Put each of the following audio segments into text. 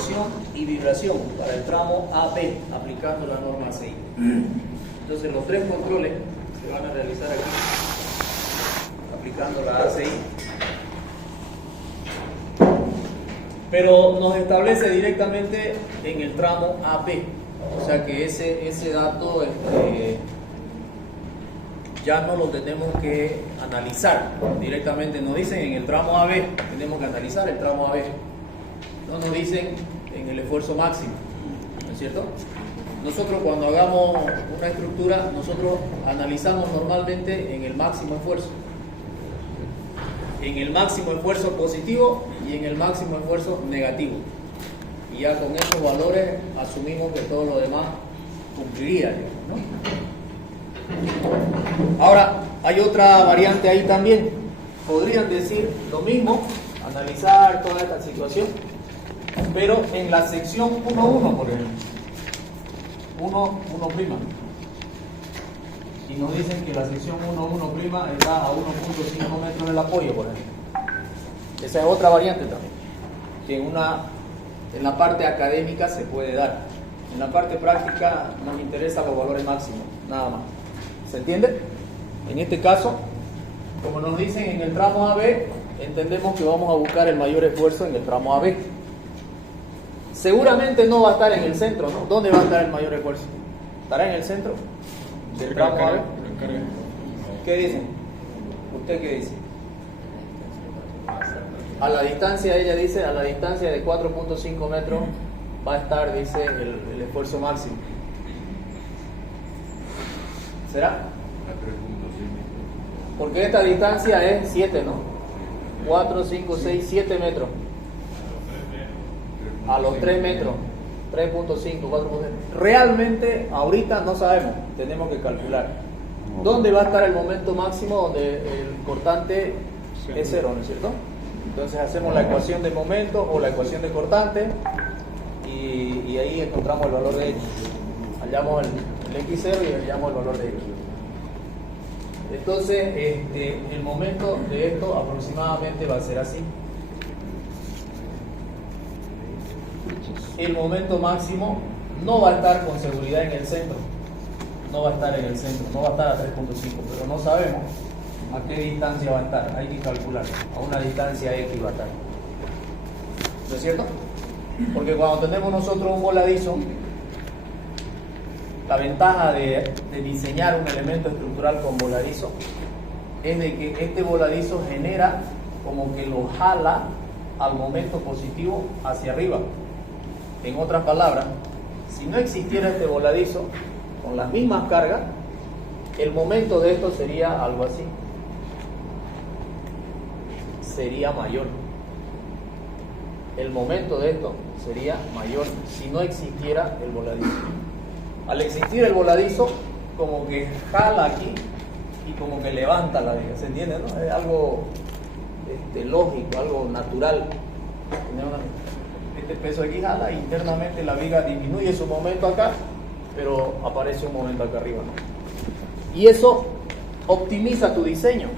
vibración y vibración para el tramo AB, aplicando la norma ACI. Entonces los tres controles se van a realizar aquí, aplicando la ACI. Pero nos establece directamente en el tramo AB, o sea que ese dato ya no lo tenemos que analizar directamente. Nos dicen en el tramo AB, tenemos que analizar el tramo AB. No nos dicen en el esfuerzo máximo, ¿no es cierto? Nosotros cuando hagamos una estructura, nosotros analizamos normalmente en el máximo esfuerzo. En el máximo esfuerzo positivo y en el máximo esfuerzo negativo. Y ya con esos valores asumimos que todo lo demás cumpliría, ¿no? Ahora, hay otra variante ahí tambi'én. Podrían decir lo mismo, analizar toda esta situación, pero en la sección 1.1, por ejemplo. 1'. Y nos dicen que la sección 1.1' está a 1.5 metros del apoyo, por ejemplo. Esa es otra variante también, que en la parte académica se puede dar. En la parte práctica nos interesan los valores máximos, nada más. ¿Se entiende? En este caso, como nos dicen en el tramo AB, entendemos que vamos a buscar el mayor esfuerzo en el tramo AB. Seguramente no va a estar en el centro, ¿no? ¿Dónde va a estar el mayor esfuerzo? ¿Estará en el centro del tramo AB? ¿Qué dicen? ¿Usted qué dice? A la distancia, ella dice, a la distancia de 4.5 metros va a estar, dice, el esfuerzo máximo. ¿Será? Porque esta distancia es 7, ¿no? 4, 5, 6, 7 metros. A los 3 metros. 3.5, 4.5. Realmente, ahorita no sabemos. Tenemos que calcular. ¿Dónde va a estar el momento máximo donde el cortante es 0, ¿no es cierto? Entonces hacemos la ecuación de momento o la ecuación de cortante y ahí encontramos el valor de X. Hallamos el X0 y hallamos el valor de X. Entonces, el momento de esto aproximadamente va a ser así. El momento máximo no va a estar con seguridad en el centro. No va a estar en el centro, no va a estar a 3.5, pero no sabemos a qué distancia va a estar. Hay que calcular. A una distancia X va a estar. ¿No es cierto? Porque cuando tenemos nosotros un voladizo, la ventaja de diseñar un elemento estructural con voladizo es de que este voladizo genera como que lo jala al momento positivo hacia arriba. En otras palabras, si no existiera este voladizo con las mismas cargas, el momento de esto sería algo así. Sería mayor. El momento de esto sería mayor si no existiera el voladizo. Al existir el voladizo, como que jala aquí y como que levanta la viga, ¿se entiende? ¿No? Es algo lógico, algo natural. Este peso aquí jala, internamente la viga disminuye su momento acá, pero aparece un momento acá arriba, ¿no? Y eso optimiza tu diseño.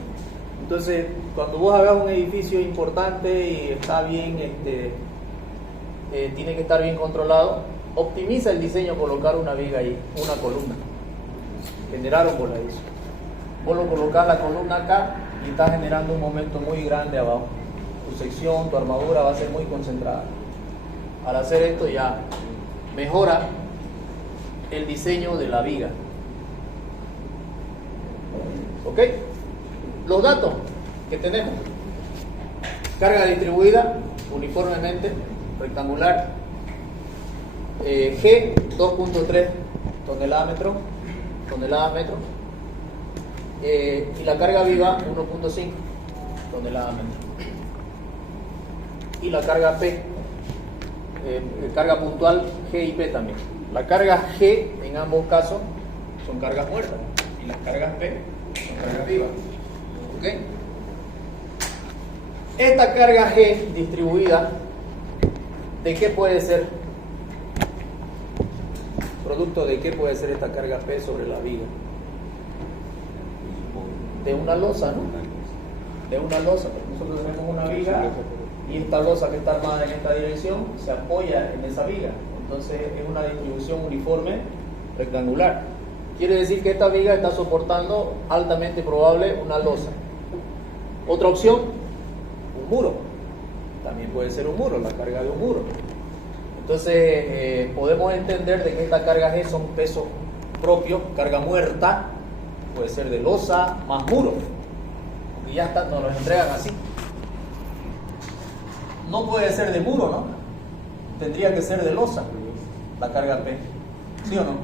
Entonces, cuando vos hagas un edificio importante y está bien, tiene que estar bien controlado, optimiza el diseño, colocar una viga ahí, una columna, generar un voladizo. Vos lo colocás la columna acá y estás generando un momento muy grande abajo. Tu sección, tu armadura va a ser muy concentrada. Al hacer esto ya mejora el diseño de la viga. ¿Ok? Los datos que tenemos: carga distribuida uniformemente, rectangular, G 2.3 toneladas metro, y la carga viva 1.5 toneladas metro, y la carga P, carga puntual G y P también. La carga G en ambos casos son cargas muertas y las cargas P son cargas vivas. ¿Ok? Esta carga G distribuida, ¿de qué puede ser? ¿Producto de qué puede ser esta carga P sobre la viga? De una losa, ¿no? De una losa. Nosotros tenemos una viga y esta losa que está armada en esta dirección se apoya en esa viga. Entonces es una distribución uniforme rectangular. Quiere decir que esta viga está soportando altamente probable una losa. Otra opción, un muro. También puede ser un muro, la carga de un muro. Entonces podemos entender de que esta carga G son pesos propios, carga muerta, puede ser de losa más muro. Y ya está, nos los entregan así. No puede ser de muro, ¿no? Tendría que ser de losa la carga P. ¿Sí o no?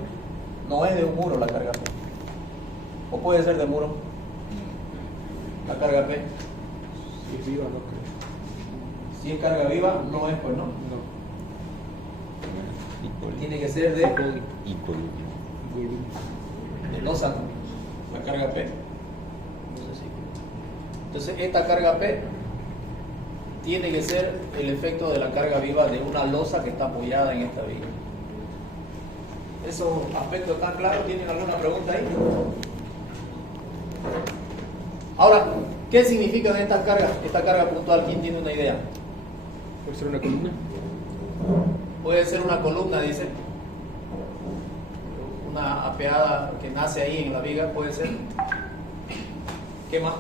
No es de un muro la carga P. ¿O puede ser de muro la carga P? Si es viva, no creo. Si es carga viva, no es, pues no. No. Tiene que ser de losa, ¿no? La carga P. Entonces esta carga P tiene que ser el efecto de la carga viva de una losa que está apoyada en esta viga. ¿Esos aspectos están claros? ¿Tienen alguna pregunta ahí? Ahora, ¿qué significan estas cargas? Esta carga puntual, ¿quién tiene una idea? ¿Puede ser una columna? Puede ser una columna, dice. Una apeada que nace ahí en la viga, puede ser. ¿Qué más?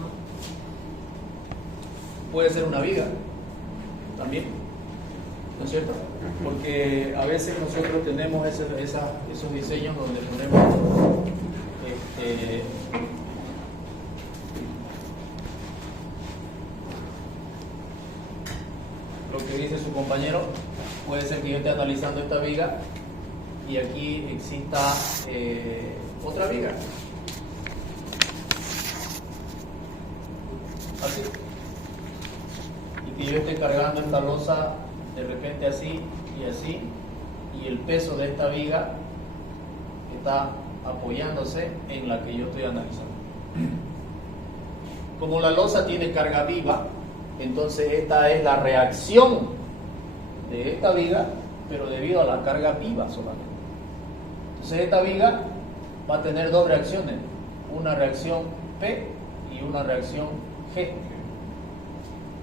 Puede ser una viga también, ¿no es cierto? Porque a veces nosotros tenemos esos diseños donde ponemos lo que dice su compañero. Puede ser que yo esté analizando esta viga y aquí exista otra viga así, y que yo esté cargando esta losa de repente así y así, y el peso de esta viga está apoyándose en la que yo estoy analizando. Como la losa tiene carga viva, entonces esta es la reacción de esta viga, pero debido a la carga viva solamente. Entonces esta viga va a tener dos reacciones, una reacción P y una reacción G.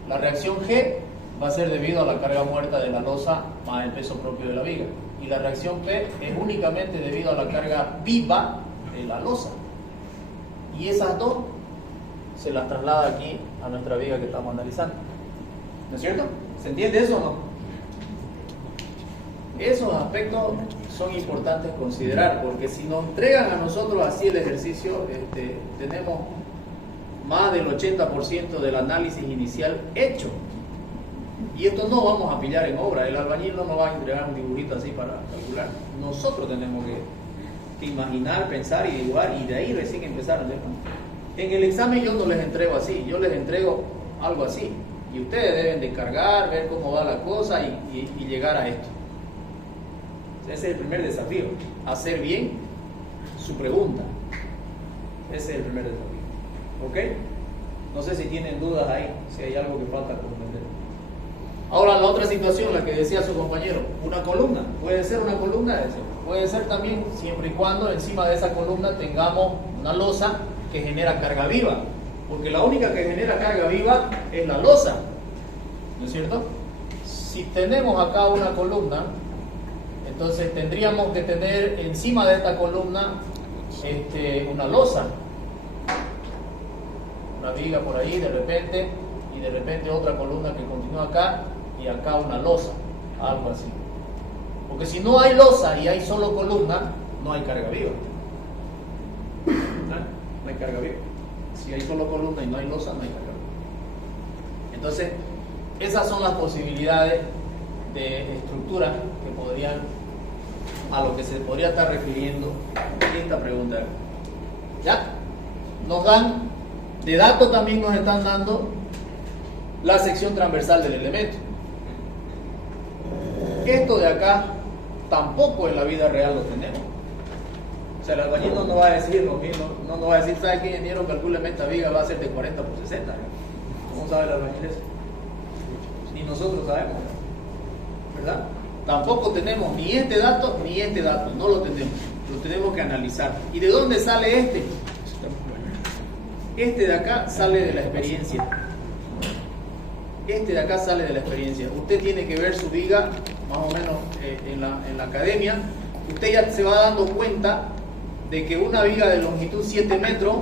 La reacción G va a ser debido a la carga muerta de la losa más el peso propio de la viga, y la reacción P es únicamente debido a la carga viva de la losa, y esas dos se las traslada aquí a nuestra viga que estamos analizando. ¿No es cierto? ¿Se entiende eso o no? Esos aspectos son importantes considerar, porque si nos entregan a nosotros así el ejercicio, tenemos más del 80% del análisis inicial hecho. Y esto no vamos a pillar en obra. El albañil no nos va a entregar un dibujito así para calcular. Nosotros tenemos que imaginar, pensar y dibujar, y de ahí recién empezar. En el examen yo no les entrego así, yo les entrego algo así. Y ustedes deben de cargar, ver cómo va la cosa y llegar a esto. Ese es el primer desafío, hacer bien su pregunta. Ese es el primer desafío. ¿Ok? No sé si tienen dudas ahí, si hay algo que falta comprender. Ahora la otra situación, la que decía su compañero, una columna. Puede ser una columna, puede ser también siempre y cuando encima de esa columna tengamos una losa que genera carga viva. Porque la única que genera carga viva es la losa, ¿no es cierto? Si tenemos acá una columna, entonces tendríamos que tener encima de esta columna una losa, una viga por ahí de repente, y de repente otra columna que continúa acá, y acá una losa, algo así. Porque si no hay losa y hay solo columna, no hay carga viva. No hay carga viva. Si hay solo columna y no hay losa, no hay carga viva. Entonces, esas son las posibilidades de estructura que podrían, a lo que se podría estar refiriendo esta pregunta. ¿Ya? Nos dan, de datos también nos están dando la sección transversal del elemento. Esto de acá tampoco en la vida real lo tenemos. O sea, el albañil no nos va a decir, no nos va a decir, ¿sabe qué, ingeniero? Calcúleme, esta viga va a ser de 40 por 60. ¿Cómo sabe el albañil eso? Ni nosotros sabemos, ¿verdad? Tampoco tenemos ni este dato, no lo tenemos que analizar. ¿Y de dónde sale este? Este de acá sale de la experiencia. Este de acá sale de la experiencia. Usted tiene que ver su viga, más o menos en la academia. Usted ya se va dando cuenta de que una viga de longitud 7 metros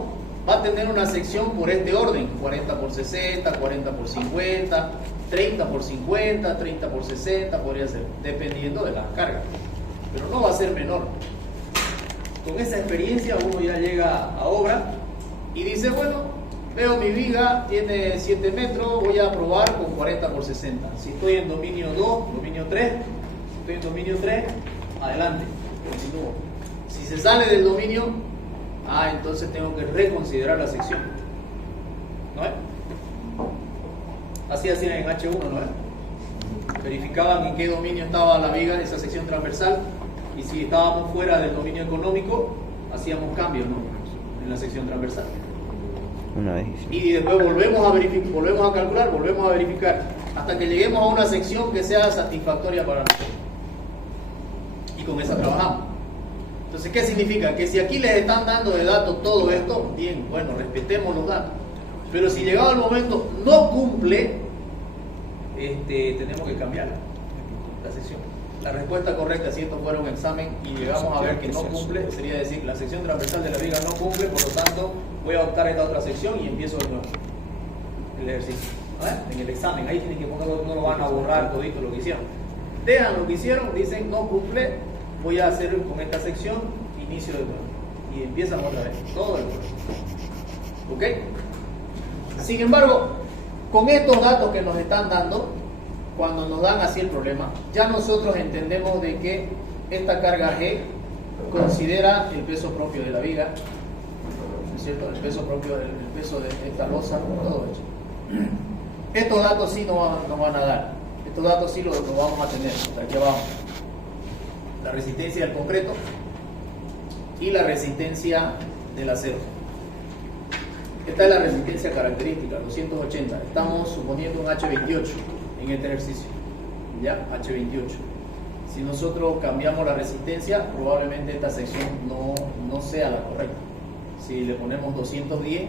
va a tener una sección por este orden: 40 por 60, 40 por 50, 30 por 50, 30 por 60, podría ser, dependiendo de las cargas. Pero no va a ser menor. Con esa experiencia uno ya llega a obra y dice, bueno, veo mi viga, tiene 7 metros, voy a probar con 40 por 60. Si estoy en dominio 2, dominio 3, si estoy en dominio 3, adelante, continúo. Si se sale del dominio, entonces tengo que reconsiderar la sección. ¿No es? Así hacían en H1, ¿no es? Verificaban en qué dominio estaba la viga, esa sección transversal, y si estábamos fuera del dominio económico, hacíamos cambios, ¿no?, en la sección transversal. Una vez. Y después volvemos a verificar, volvemos a calcular, volvemos a verificar, hasta que lleguemos a una sección que sea satisfactoria para nosotros. Y con esa trabajamos. Entonces, ¿qué significa? Que si aquí les están dando de datos todo esto, bien, bueno, respetemos los datos. Pero si llegado el momento no cumple, tenemos que cambiar la sección. La respuesta correcta, si esto fuera un examen y llegamos a ver que no cumple, sería decir, la sección transversal de la viga no cumple, por lo tanto, voy a optar esta otra sección y empiezo de nuevo el ejercicio. En el examen, ahí tienen que ponerlo, no lo van a borrar todito lo que hicieron. Dejan lo que hicieron, dicen no cumple, voy a hacer con esta sección inicio de nuevo. Y empiezan otra vez, todo el proceso. ¿Ok? Sin embargo, con estos datos que nos están dando, cuando nos dan así el problema, ya nosotros entendemos de que esta carga G considera el peso propio de la viga, ¿no es cierto? El peso propio, el peso de esta losa, todo eso. Estos datos sí nos van a dar, estos datos sí los vamos a tener, aquí abajo. La resistencia del concreto y la resistencia del acero. Esta es la resistencia característica, 280. Estamos suponiendo un H28 en este ejercicio, ¿ya? H28. Si nosotros cambiamos la resistencia, probablemente esta sección no sea la correcta. Si le ponemos 210,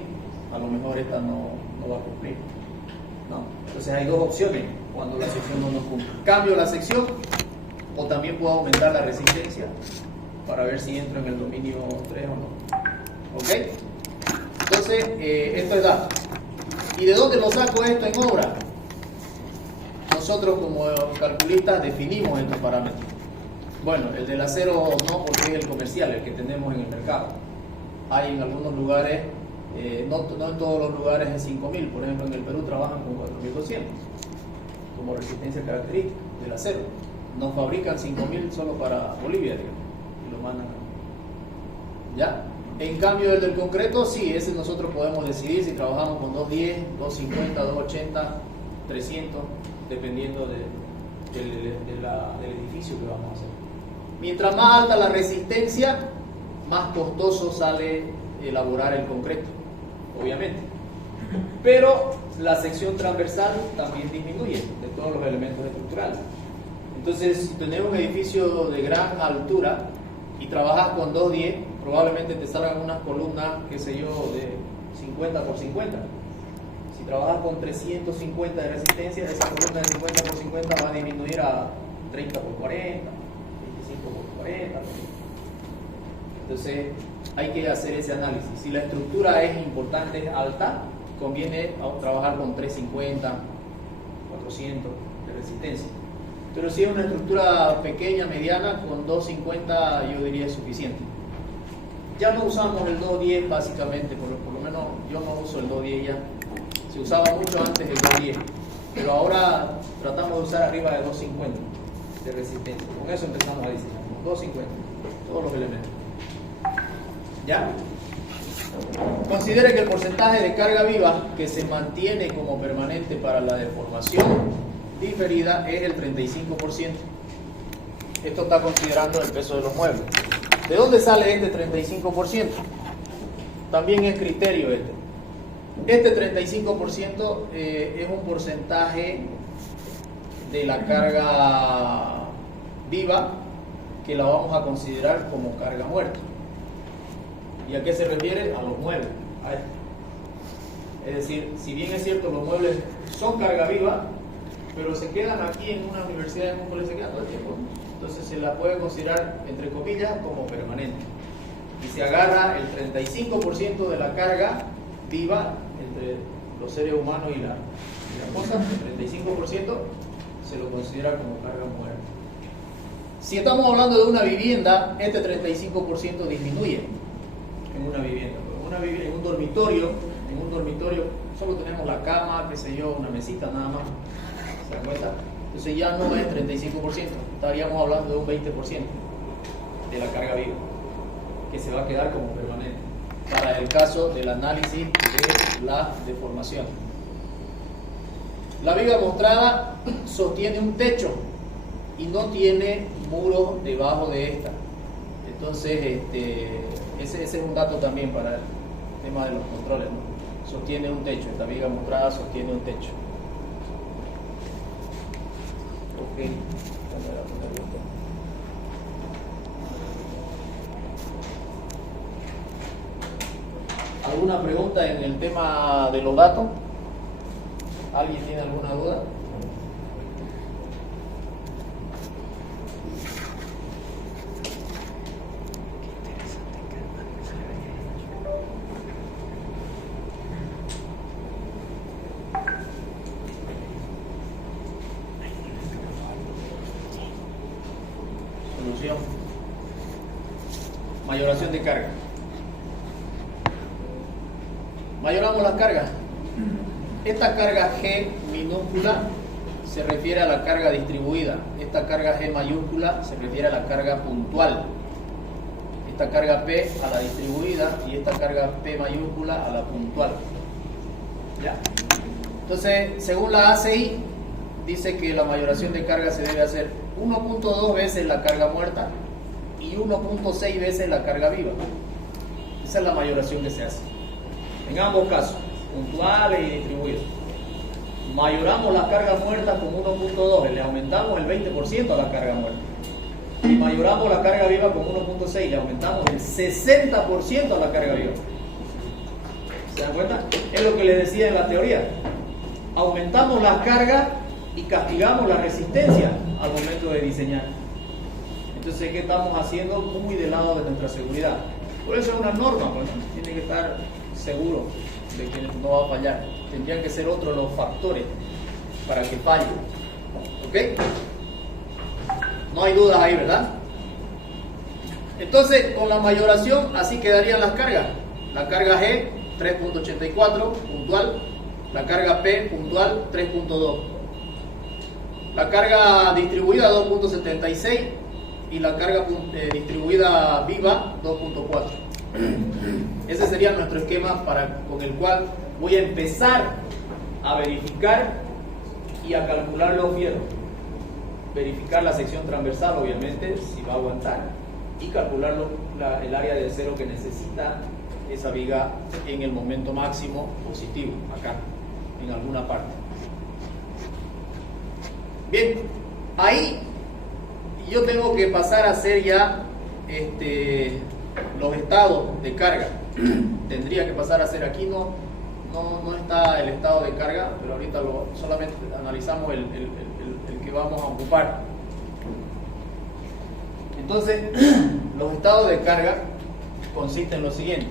a lo mejor esta no va a cumplir, ¿no? Entonces hay dos opciones cuando la sección no nos cumple. Cambio la sección, o también puedo aumentar la resistencia para ver si entro en el dominio 3 o no. ¿Ok? Entonces, esto es dato. ¿Y de dónde lo saco esto en obra? Nosotros como calculistas definimos estos parámetros. Bueno, el del acero no, porque es el comercial, el que tenemos en el mercado. Hay en algunos lugares, no en todos los lugares es 5000. Por ejemplo, en el Perú trabajan con 4200 como resistencia característica del acero. Nos fabrican 5000 solo para Bolivia, digamos, y lo mandan. ¿Ya? En cambio, el del concreto, sí, ese nosotros podemos decidir si trabajamos con 210, 250, 280, 300, dependiendo del edificio que vamos a hacer. Mientras más alta la resistencia, más costoso sale elaborar el concreto, obviamente. Pero la sección transversal también disminuye de todos los elementos estructurales. Entonces, si tenemos un edificio de gran altura y trabajas con 210, probablemente te salgan unas columnas, qué sé yo, de 50 por 50. Si trabajas con 350 de resistencia, esa columna de 50 por 50 va a disminuir a 30 por 40, 25 por 40. Entonces, hay que hacer ese análisis. Si la estructura es importante, alta, conviene trabajar con 350, 400 de resistencia. Pero si es una estructura pequeña, mediana, con 250 yo diría es suficiente. Ya no usamos el 210 básicamente, por lo menos yo no uso el 210 ya. Se usaba mucho antes el 210, pero ahora tratamos de usar arriba de 250 de resistencia. Con eso empezamos a diseñar, con 250, todos los elementos. ¿Ya? Considere que el porcentaje de carga viva que se mantiene como permanente para la deformación diferida es el 35%. Esto está considerando el peso de los muebles. ¿De dónde sale este 35%? También es criterio este. Este 35% es un porcentaje de la carga viva que la vamos a considerar como carga muerta. ¿Y a qué se refiere? A los muebles. Es decir, si bien es cierto los muebles son carga viva, pero se quedan aquí en una universidad, en un colegio, se quedan todo el tiempo. Entonces se la puede considerar, entre comillas, como permanente. Y se agarra el 35% de la carga viva entre los seres humanos y la cosa, el 35% se lo considera como carga muerta. Si estamos hablando de una vivienda, este 35% disminuye en una vivienda. En un dormitorio solo tenemos la cama, qué sé yo, una mesita nada más. ¿Se dan cuenta? Entonces ya no es 35%, estaríamos hablando de un 20% de la carga viva, que se va a quedar como permanente, para el caso del análisis de la deformación. La viga mostrada sostiene un techo y no tiene muro debajo de esta. Entonces, ese es un dato también para el tema de los controles, ¿no? Sostiene un techo, esta viga mostrada sostiene un techo. Ok. ¿Alguna pregunta en el tema de los datos? ¿Alguien tiene alguna duda? Solución. Mayoración de carga. Mayoramos las cargas. Esta carga G minúscula se refiere a la carga distribuida. Esta carga G mayúscula se refiere a la carga puntual. Esta carga P a la distribuida y esta carga P mayúscula a la puntual. ¿Ya? Entonces, según la ACI, dice que la mayoración de carga se debe hacer 1.2 veces la carga muerta y 1.6 veces la carga viva. Esa es la mayoración que se hace. En ambos casos, puntuales y distribuidos. Mayoramos la carga muerta con 1.2, le aumentamos el 20% a la carga muerta. Y mayoramos la carga viva con 1.6, le aumentamos el 60% a la carga viva. ¿Se dan cuenta? Es lo que les decía en la teoría. Aumentamos la carga y castigamos la resistencia al momento de diseñar. Entonces, ¿qué estamos haciendo? Muy del lado de nuestra seguridad. Por eso es una norma, pues, ¿no? Tiene que estar seguro de que no va a fallar. Tendrían que ser otros los factores para que falle. ¿Ok? No hay dudas ahí, ¿verdad? Entonces, con la mayoración, así quedarían las cargas. La carga G, 3.84, puntual. La carga P, puntual, 3.2. La carga distribuida, 2.76. Y la carga distribuida viva, 2.4. Ese sería nuestro esquema con el cual voy a empezar a verificar y a calcular los fierros. Verificar la sección transversal, obviamente, si va a aguantar, y calcular el área de cero que necesita esa viga en el momento máximo positivo, acá, en alguna parte. Bien, ahí yo tengo que pasar a hacer ya los estados de carga. Tendría que pasar a hacer aquí, no está el estado de carga, pero ahorita solamente analizamos el que vamos a ocupar. Entonces, los estados de carga consisten en lo siguiente.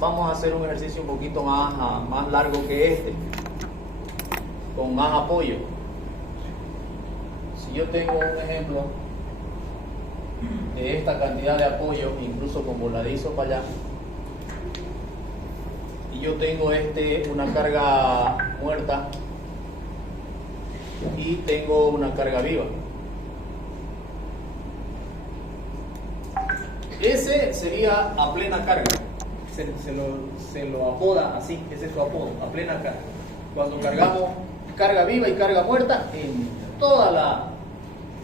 Vamos a hacer un ejercicio un poquito más largo que este, con más apoyo. Si yo tengo un ejemplo de esta cantidad de apoyo, incluso con voladizo para allá, y yo tengo una carga muerta y tengo una carga viva, ese sería a plena carga. Se lo apoda así, ese es su apodo, a plena carga. Cuando cargamos carga viva y carga muerta en toda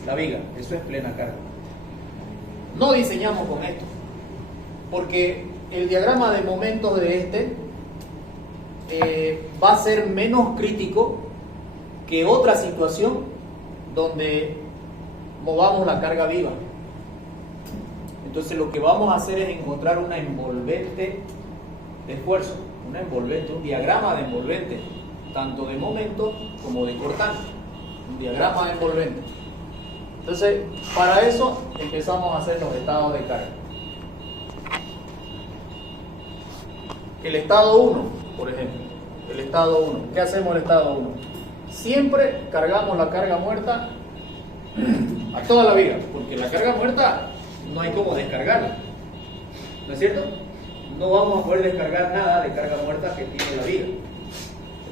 la viga, eso es plena carga. No diseñamos con esto, porque el diagrama de momentos de va a ser menos crítico que otra situación donde movamos la carga viva. Entonces lo que vamos a hacer es encontrar una envolvente de esfuerzo, una envolvente, un diagrama de envolvente tanto de momento como de cortante, un diagrama envolvente. Entonces, para eso empezamos a hacer los estados de carga. El estado 1, por ejemplo, el estado 1. ¿Qué hacemos en el estado 1? Siempre cargamos la carga muerta a toda la viga, porque la carga muerta no hay cómo descargarla, ¿no es cierto? No vamos a poder descargar nada de carga muerta que tiene la viga.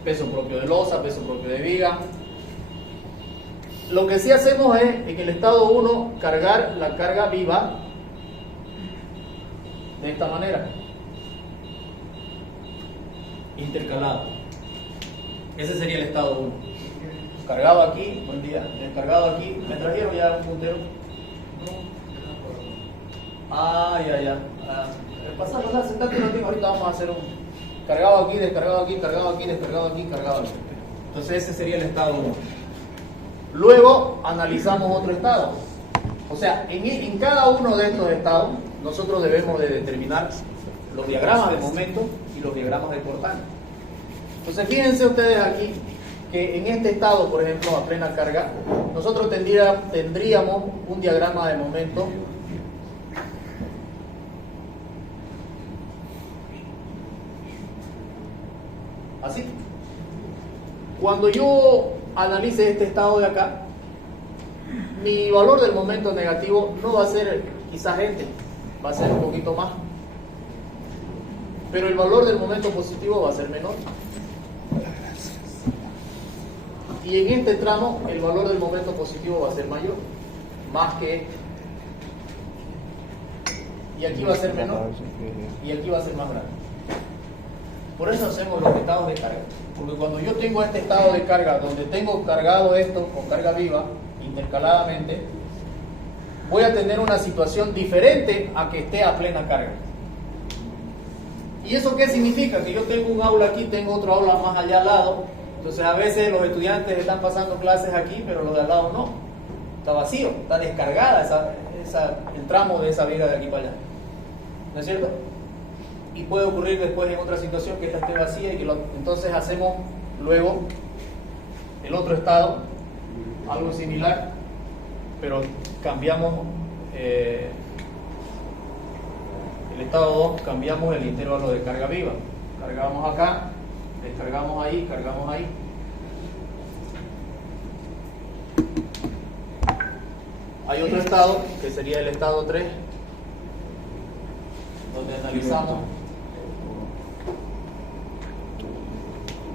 Peso propio de losa, peso propio de viga. Lo que sí hacemos es, en el estado 1, cargar la carga viva de esta manera, intercalado. Ese sería el estado 1. Cargado aquí, buen día, descargado aquí. ¿Me trajeron ya un puntero? Ya. Pasando, sentate un ratito, ahorita vamos a hacer un cargado aquí, descargado aquí, cargado aquí, descargado aquí, cargado aquí. Entonces ese sería el estado 1. Luego analizamos otro estado. O sea, en cada uno de estos estados nosotros debemos de determinar los diagramas de momento y los diagramas de cortante. Entonces fíjense ustedes aquí que en este estado, por ejemplo, a plena carga, nosotros tendríamos un diagrama de momento así. Cuando yo analice este estado de acá, mi valor del momento negativo no va a ser quizás va a ser un poquito más, pero el valor del momento positivo va a ser menor. Y en este tramo el valor del momento positivo va a ser mayor, más que este. Y aquí va a ser menor, y aquí va a ser más grande. Por eso hacemos los estados de carga. Porque cuando yo tengo este estado de carga, donde tengo cargado esto con carga viva, intercaladamente, voy a tener una situación diferente a que esté a plena carga. ¿Y eso qué significa? Que yo tengo un aula aquí, tengo otro aula más allá al lado. Entonces a veces los estudiantes están pasando clases aquí, pero los de al lado no. Está vacío, está descargada el tramo de esa viga de aquí para allá. ¿No es cierto? Y puede ocurrir después en otra situación que esta esté vacía y que entonces hacemos luego el otro estado, algo similar, pero cambiamos el estado 2, cambiamos el intervalo de carga viva. Cargamos acá, descargamos ahí, cargamos ahí. Hay otro estado que sería el estado 3, donde analizamos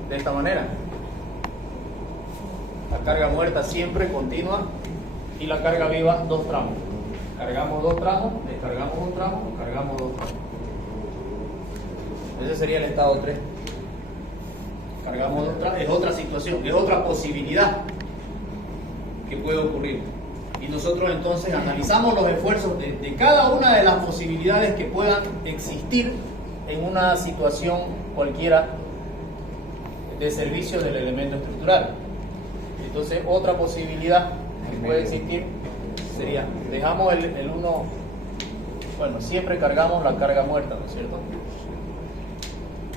de esta manera: la carga muerta siempre continua y la carga viva 2 tramos. Cargamos 2 tramos, descargamos un tramo, cargamos 2 tramos. Ese sería el estado 3. Cargamos 2 tramos, es otra situación, es otra posibilidad que puede ocurrir. Y nosotros entonces analizamos los esfuerzos de cada una de las posibilidades que puedan existir en una situación cualquiera de servicio del elemento estructural. Entonces otra posibilidad que puede existir sería, dejamos el 1, bueno, siempre cargamos la carga muerta, ¿no es cierto?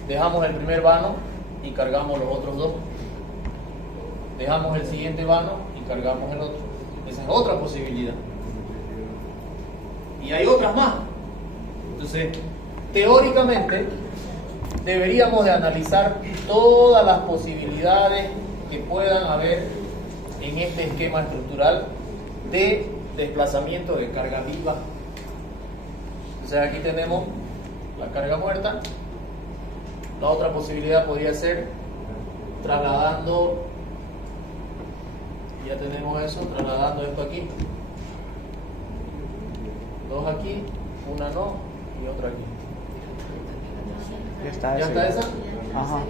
Dejamos el primer vano y cargamos los otros 2. Dejamos el siguiente vano y cargamos el otro. Esa es otra posibilidad. Y hay otras más. Entonces, teóricamente, deberíamos de analizar todas las posibilidades que puedan haber en este esquema estructural de desplazamiento de carga viva. Entonces, aquí tenemos la carga muerta. La otra posibilidad podría ser trasladando, ya tenemos eso, trasladando esto aquí, 2 aquí, una no y otra aquí. Ya está, ¿Ya está esa? Ajá.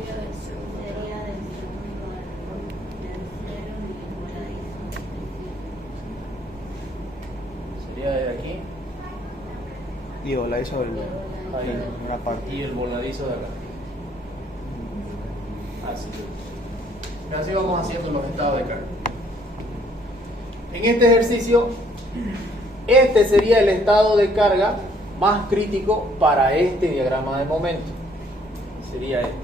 Sería de aquí. Digo, la hizo Ahí. una parte. Y el voladizo de acá. Así. Y así vamos haciendo los estados de carga. En este ejercicio, este sería el estado de carga más crítico para este diagrama de momento. Sería este.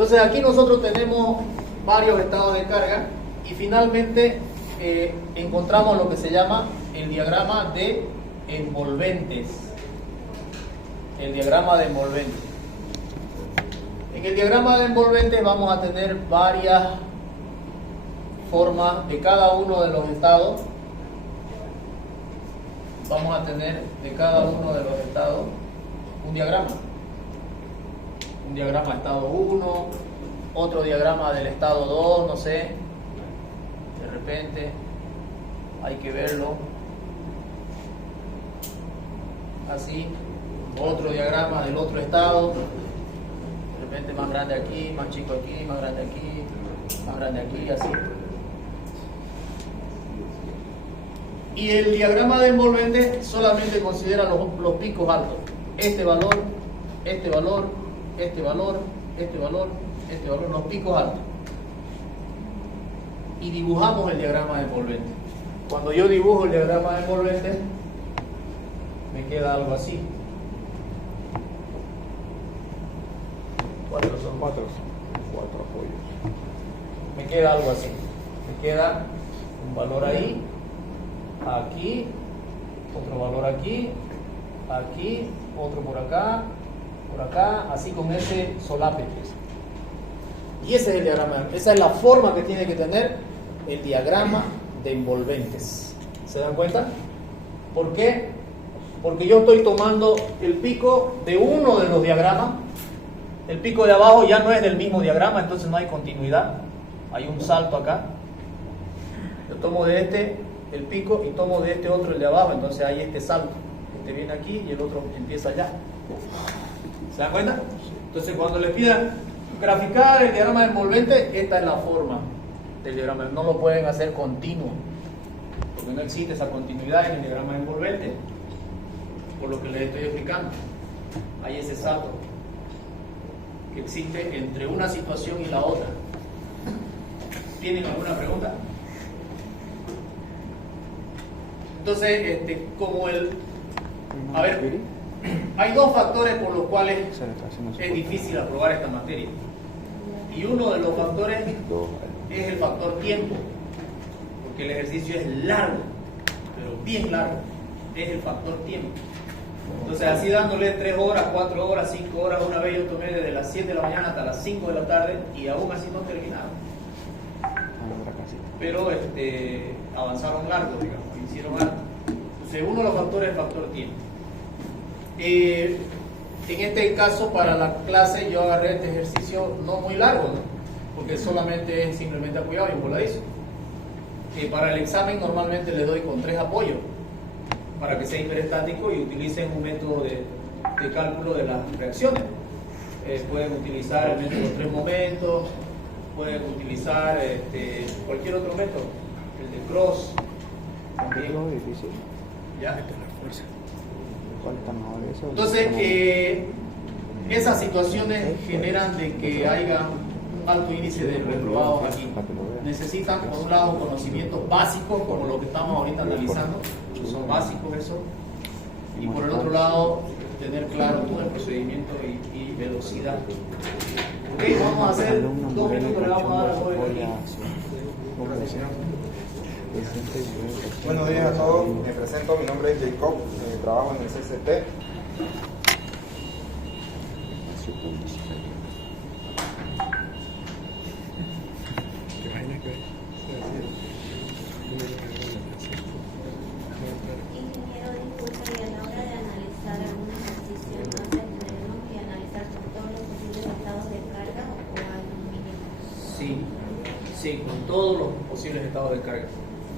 Entonces aquí nosotros tenemos varios estados de carga y finalmente encontramos lo que se llama el diagrama de envolventes. El diagrama de envolventes. En el diagrama de envolventes vamos a tener varias formas de cada uno de los estados. Vamos a tener de cada uno de los estados un diagrama. Un diagrama estado 1, otro diagrama del estado 2, no sé. De repente hay que verlo. Así. Otro diagrama del otro estado. De repente más grande aquí, más chico aquí, más grande aquí, más grande aquí, así. Y el diagrama de envolvente solamente considera los picos altos. Este valor, este valor, este valor, este valor, este valor, los picos altos. Y dibujamos el diagrama de envolvente. Cuando yo dibujo el diagrama de envolvente, me queda algo así. ¿Cuántos son? Cuatro apoyos. Me queda algo así. Me queda un valor ahí, aquí, otro valor aquí, aquí, otro por acá, así con ese solape. Y ese es el diagrama. Esa es la forma que tiene que tener el diagrama de envolventes. ¿Se dan cuenta? ¿Por qué? Porque yo estoy tomando el pico de uno de los diagramas. El pico de abajo ya no es del mismo diagrama, entonces no hay continuidad. Hay un salto acá. Yo tomo de este el pico y tomo de este otro el de abajo, entonces hay este salto. Este viene aquí y el otro empieza allá. ¿Se dan cuenta? Entonces cuando les pidan graficar el diagrama de envolvente, esta es la forma del diagrama. No lo pueden hacer continuo, porque no existe esa continuidad en el diagrama de envolvente, por lo que les estoy explicando. Hay ese salto que existe entre una situación y la otra. ¿Tienen alguna pregunta? Entonces, como a ver, hay dos factores por los cuales es difícil aprobar esta materia. Y uno de los factores es el factor tiempo, porque el ejercicio es largo, pero bien largo. Es el factor tiempo. Entonces, así dándole 3 horas, 4 horas, 5 horas, una vez yo tomé desde las 7 de la mañana hasta las 5 de la tarde y aún así no terminaron. Pero avanzaron largo, digamos, hicieron algo. Entonces, uno de los factores es el factor tiempo. En este caso, para la clase, yo agarré este ejercicio no muy largo, ¿no? Porque solamente es simplemente apoyado y voladizo. Para el examen, normalmente les doy con 3 apoyos, para que sea hiperestático y utilicen un método de cálculo de las reacciones. Pueden utilizar el método 3 momentos, pueden utilizar cualquier otro método, el de Cross. También. ¿Es difícil? ¿Ya? ¿Cuál está mejor eso? Entonces, esas situaciones generan de que haya un alto índice de reprobados aquí. Necesitan, por un lado, conocimientos básicos, como lo que estamos ahorita analizando, son básicos eso, y por el otro lado, tener claro todo el procedimiento y velocidad. Ok, vamos a hacer 2 minutos, le vamos a dar a Jorge aquí. Buenos días a todos, me presento, mi nombre es Jacob, trabajo en el CCT. Ingeniero, disculpe, y a la hora de analizar algún ejercicio, entonces tenemos que analizar con todos los posibles estados de carga o hay un mínimo. Sí, con todos los posibles estados de carga.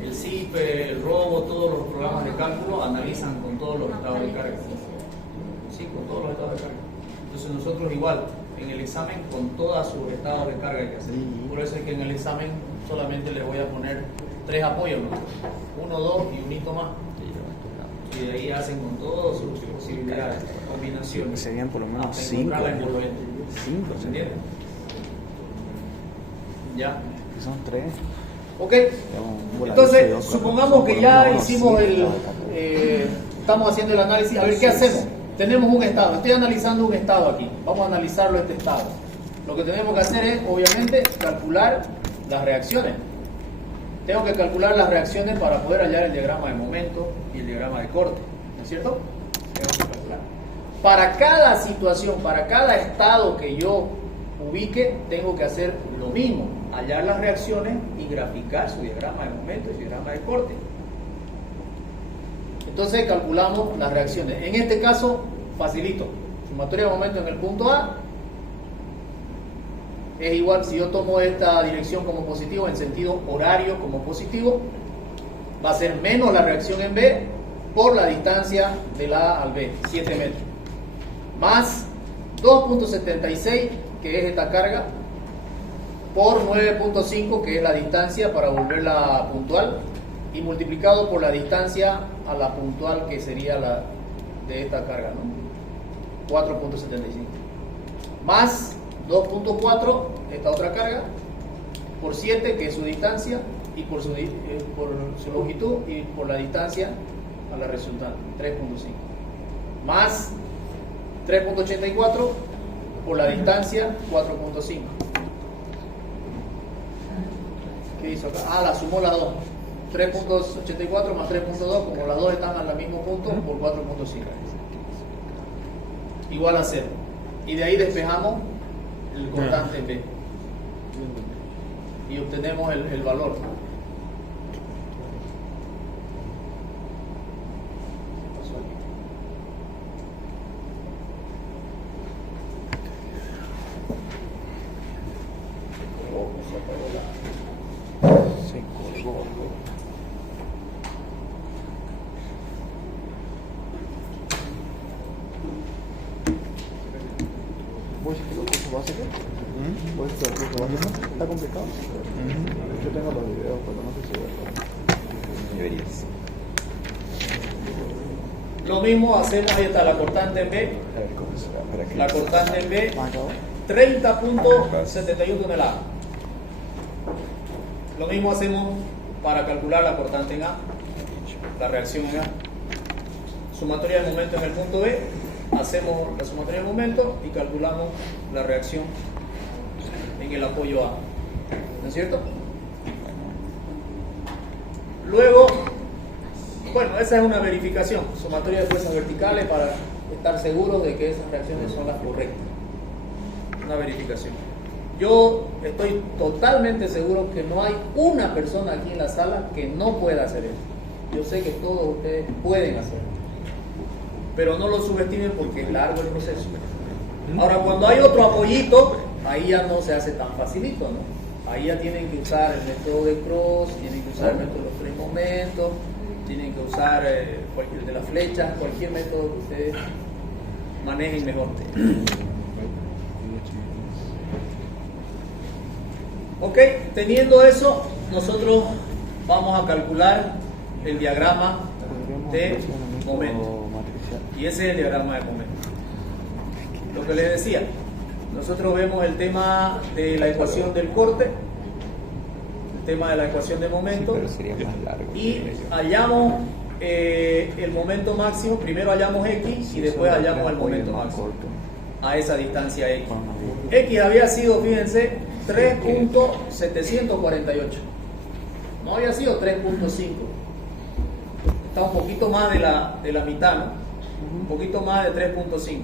El CIPE, el robo, todos los programas de cálculo analizan con todos los estados de carga. Sí, con todos los estados de carga. Entonces nosotros igual, en el examen con todos sus estados de carga hay que hacer. Por eso es que en el examen solamente les voy a poner 3 apoyos, ¿no? 1, 2 y un hito más. Y de ahí hacen con todas sus posibilidades, combinaciones. Serían por lo menos hasta 5. encontrar la envolvente. 5, ¿Se entiende? Ya. Son 3. Ok. Entonces, supongamos que ya hicimos estamos haciendo el análisis. A ver, ¿qué hacemos? Tenemos un estado. Estoy analizando un estado aquí. Vamos a analizarlo, este estado. Lo que tenemos que hacer es, obviamente, calcular las reacciones. Tengo que calcular las reacciones para poder hallar el diagrama de momento y el diagrama de corte, ¿no es cierto? Tengo que calcular. Para cada situación, para cada estado que yo ubique, tengo que hacer lo mismo, hallar las reacciones y graficar su diagrama de momento y su diagrama de corte. Entonces calculamos las reacciones. En este caso, facilito. Sumatoria de momento en el punto A es igual, si yo tomo esta dirección como positivo, en sentido horario como positivo, va a ser menos la reacción en B por la distancia del A al B, 7 metros, más 2.76, que es esta carga, por 9.5, que es la distancia para volverla puntual, y multiplicado por la distancia a la puntual, que sería la de esta carga, ¿no? 4.75, más 2.4, esta otra carga, por 7, que es su distancia, y por su longitud, y por la distancia a la resultante, 3.5, más 3.84 por la distancia, 4.5. ¿Qué hizo acá? Ah, la sumó las dos. 3.84 más 3.2, como las dos están al mismo punto, por 4.5. Igual a 0. Y de ahí despejamos el constante B. Y obtenemos el valor. ¿Vos decís que lo curso básico? ¿Vos decís que lo curso básico? ¿Está complicado? Yo tengo los videos, pero no sé si verlo. Deberías. Lo mismo hacemos, ahí está la cortante en B. A ver cómo se va. Para que La cortante en B, ¿Más acabó? 30.71 toneladas. Lo mismo hacemos para calcular la cortante en A, la reacción en A. Sumatoria de momento en el punto B, hacemos la sumatoria de momento y calculamos la reacción en el apoyo A. ¿No es cierto? Luego, bueno, esa es una verificación, sumatoria de fuerzas verticales para estar seguros de que esas reacciones son las correctas. Una verificación. Yo estoy totalmente seguro que no hay una persona aquí en la sala que no pueda hacer eso. Yo sé que todos ustedes pueden hacerlo, pero no lo subestimen porque es largo el proceso. Ahora, cuando hay otro apoyito, ahí ya no se hace tan facilito, ¿no? Ahí ya tienen que usar el método de Cross, tienen que usar el método de los 3 momentos, tienen que usar cualquier de las flechas, cualquier método que ustedes manejen mejor. Ok, teniendo eso, nosotros vamos a calcular el diagrama de momento. Y ese es el diagrama de momento. Lo que les decía, nosotros vemos el tema de la ecuación del corte, el tema de la ecuación de momento, pero sería más largo. y hallamos el momento máximo. Primero hallamos X y después hallamos el momento máximo a esa distancia X. X había sido, fíjense, 3.748. No había sido 3.5. Está un poquito más de la mitad, ¿no? Un poquito más de 3.5.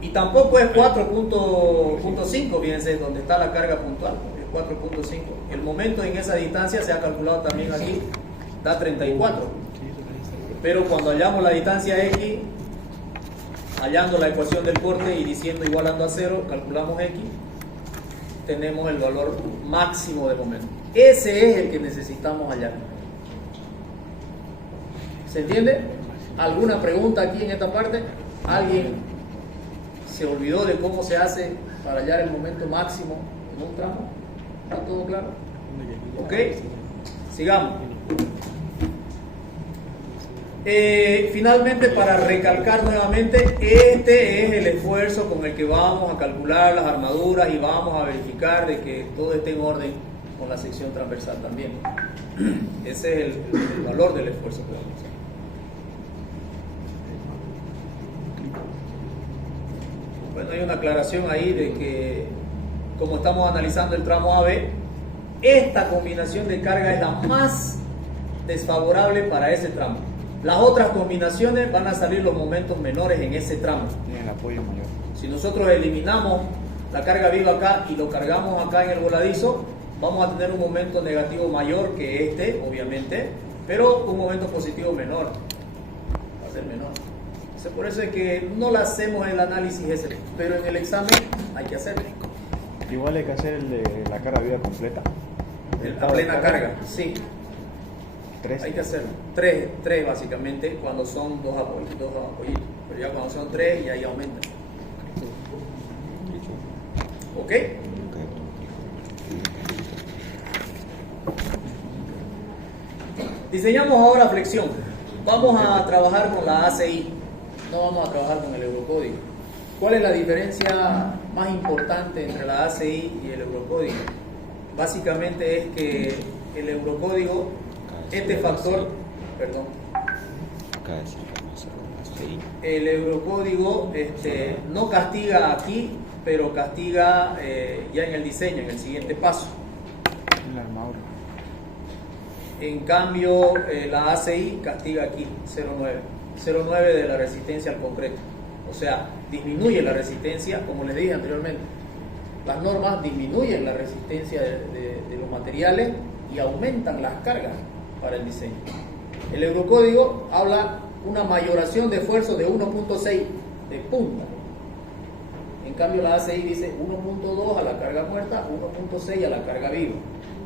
Y tampoco es 4.5, fíjense, donde está la carga puntual, es 4.5. El momento en esa distancia se ha calculado también aquí, da 34. Pero cuando hallamos la distancia X, hallando la ecuación del corte y diciendo igualando a 0, calculamos X, tenemos el valor máximo de momento. Ese es el que necesitamos hallar. ¿Se entiende? ¿Alguna pregunta aquí en esta parte? ¿Alguien se olvidó de cómo se hace para hallar el momento máximo en un tramo? ¿Está todo claro? ¿Ok? Sigamos. Finalmente, para recalcar nuevamente, este es el esfuerzo con el que vamos a calcular las armaduras y vamos a verificar de que todo esté en orden con la sección transversal también. Ese es el valor del esfuerzo que vamos a hacer. Bueno, hay una aclaración ahí de que como estamos analizando el tramo AB, esta combinación de carga es la más desfavorable para ese tramo. Las otras combinaciones van a salir los momentos menores en ese tramo. Y el apoyo mayor. Si nosotros eliminamos la carga viva acá y lo cargamos acá en el voladizo, vamos a tener un momento negativo mayor que este, obviamente, pero un momento positivo menor. Va a ser menor. Entonces, por eso es que no lo hacemos en el análisis ese, pero en el examen hay que hacerlo. Igual hay que hacer el de la carga viva completa. La plena carga, sí. 3. Hay que hacerlo. Tres básicamente, cuando son dos apoyitos. Pero ya cuando son 3, ya ahí aumenta. ¿Ok? Diseñamos ahora flexión. Vamos a trabajar con la ACI, no vamos a trabajar con el Eurocódigo. ¿Cuál es la diferencia más importante entre la ACI y el Eurocódigo? Básicamente es que el Eurocódigo, este factor, perdón, el Eurocódigo no castiga aquí, pero castiga ya en el diseño, en el siguiente paso. La armadura. En cambio, la ACI castiga aquí 0,9 de la resistencia al concreto. O sea, disminuye la resistencia, como les dije anteriormente. Las normas disminuyen la resistencia de los materiales y aumentan las cargas para el diseño. El Eurocódigo habla una mayoración de esfuerzo de 1.6 de punta. En cambio, la ACI dice 1.2 a la carga muerta, 1.6 a la carga viva.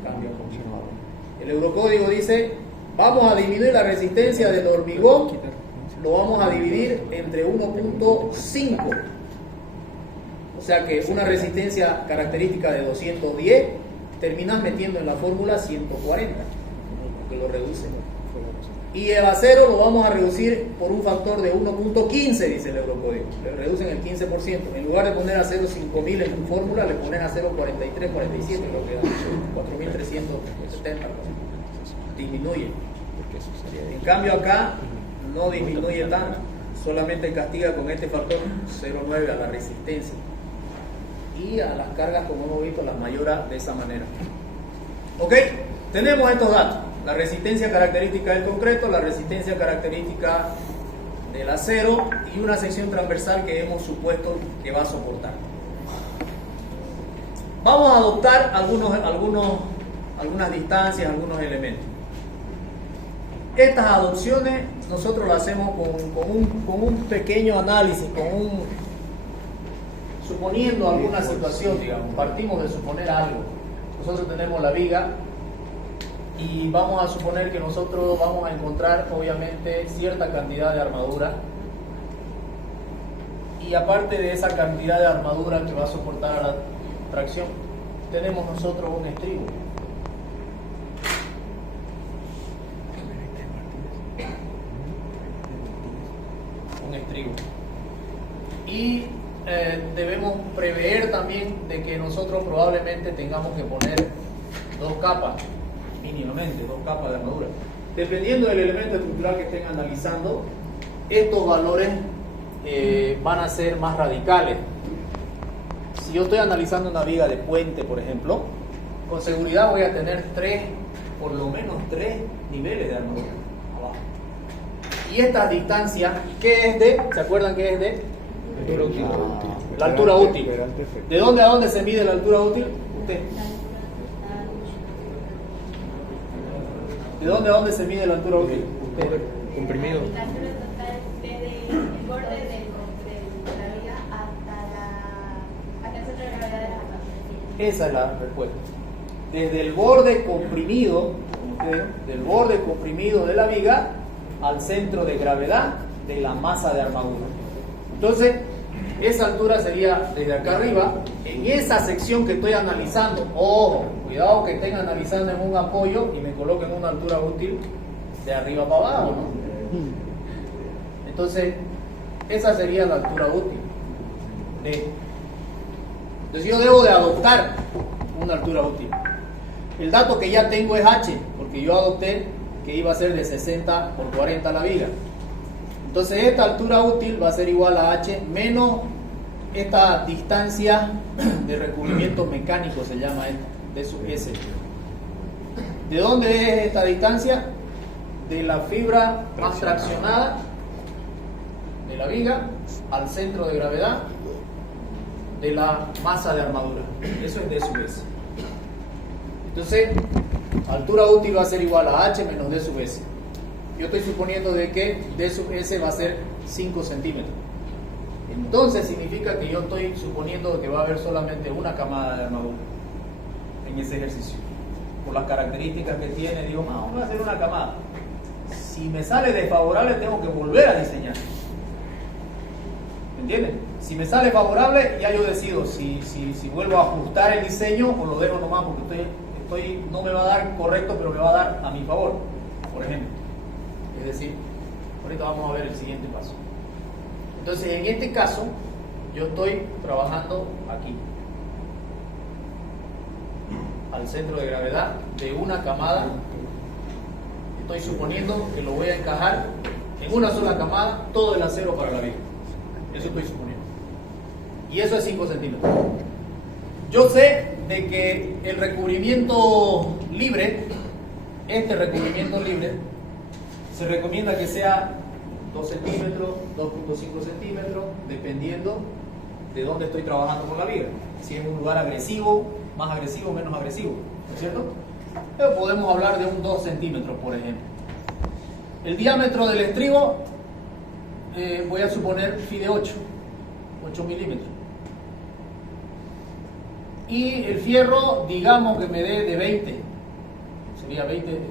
Cambio continuado. El Eurocódigo dice, vamos a disminuir la resistencia del hormigón, lo vamos a dividir entre 1.5. O sea que una resistencia característica de 210, terminas metiendo en la fórmula 140, que lo reduce. Y el acero lo vamos a reducir por un factor de 1.15, dice el Eurocódigo. Le reducen el 15%. En lugar de poner acero 5000 en tu fórmula, le pones acero 43, 47, lo que da 4370. Disminuye. En cambio acá no disminuye tanto, solamente castiga con este factor 0,9 a la resistencia. Y a las cargas, como hemos visto, las mayora de esa manera. Ok, tenemos estos datos. La resistencia característica del concreto, la resistencia característica del acero y una sección transversal que hemos supuesto que va a soportar. Vamos a adoptar algunas distancias, algunos elementos. Estas adopciones nosotros las hacemos con un pequeño análisis, suponiendo alguna situación, digamos. Partimos de suponer algo. Nosotros tenemos la viga y vamos a suponer que nosotros vamos a encontrar obviamente cierta cantidad de armadura, y aparte de esa cantidad de armadura que va a soportar a la tracción, tenemos nosotros un estribo. Y debemos prever también de que nosotros probablemente tengamos que poner 2 capas, mínimamente 2 capas de armadura. Dependiendo del elemento estructural que estén analizando, estos valores van a ser más radicales. Si yo estoy analizando una viga de puente, por ejemplo, con seguridad voy a tener por lo menos 3 niveles de armadura abajo. Y esta distancia, ¿qué es de? ¿Se acuerdan qué es de? La altura útil. ¿De dónde a dónde se mide la altura útil? Usted. ¿De dónde a dónde se mide la altura útil? Usted. Comprimido. La altura total desde el borde de la viga hasta el centro de gravedad de la capa. Esa es la respuesta. Desde el borde comprimido, del borde comprimido de la viga al centro de gravedad de la masa de armadura. Entonces, esa altura sería desde acá arriba, en esa sección que estoy analizando. Ojo, cuidado que estén analizando en un apoyo y me coloquen una altura útil de arriba para abajo, ¿no? Entonces, esa sería la altura útil. Entonces yo debo de adoptar una altura útil. El dato que ya tengo es H, porque yo adopté que iba a ser de 60 por 40 la viga. Entonces esta altura útil va a ser igual a H menos esta distancia de recubrimiento mecánico se llama D sub S. ¿De dónde es esta distancia? De la fibra más traccionada de la viga al centro de gravedad de la masa de armadura. Eso es D sub S. Entonces, altura útil va a ser igual a H menos D sub S. Yo estoy suponiendo de que D sub S va a ser 5 centímetros. Entonces significa que yo estoy suponiendo que va a haber solamente una camada de armadura en ese ejercicio. Por las características que tiene, digo, vamos a hacer una camada. Si me sale desfavorable, tengo que volver a diseñar. ¿Me entienden? Si me sale favorable, ya yo decido si vuelvo a ajustar el diseño o lo dejo nomás porque no me va a dar correcto, pero me va a dar a mi favor, por ejemplo. Es decir, ahorita vamos a ver el siguiente paso. Entonces, en este caso, yo estoy trabajando aquí, al centro de gravedad de una camada. Estoy suponiendo que lo voy a encajar en una sola camada, todo el acero para la viga. Eso estoy suponiendo. Y eso es 5 centímetros. Yo sé de que el recubrimiento libre, este recubrimiento libre, se recomienda que sea 2 centímetros, 2.5 centímetros, dependiendo de dónde estoy trabajando con la viga. Si es un lugar agresivo, más agresivo, menos agresivo, ¿no es cierto? Pero podemos hablar de un 2 centímetros, por ejemplo. El diámetro del estribo, voy a suponer phi de 8 milímetros. Y el fierro, digamos que me dé de 20, sería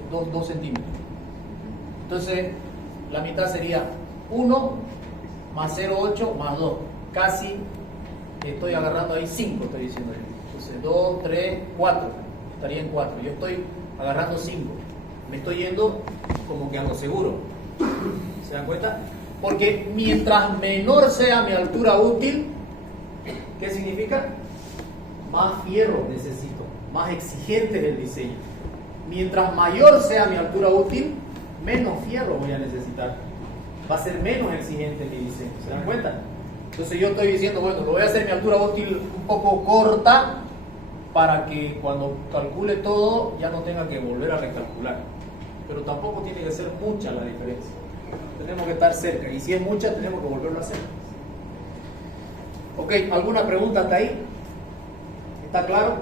2 centímetros. Entonces, la mitad sería 1 más 0,8 más 2. Casi estoy agarrando ahí 5, estoy diciendo yo. Entonces, 2, 3, 4. Estaría en 4. Yo estoy agarrando 5. Me estoy yendo como que a lo seguro. ¿Se dan cuenta? Porque mientras menor sea mi altura útil, ¿qué significa? Más fierro necesito, más exigente es el diseño. Mientras mayor sea mi altura útil, menos fierro voy a necesitar. Va a ser menos exigente mi diseño. ¿Se dan cuenta? Entonces yo estoy diciendo, bueno, lo voy a hacer mi altura útil un poco corta para que cuando calcule todo ya no tenga que volver a recalcular. Pero tampoco tiene que ser mucha la diferencia. Tenemos que estar cerca. Y si es mucha, tenemos que volverlo a hacer. Ok, ¿alguna pregunta hasta ahí? ¿Está claro?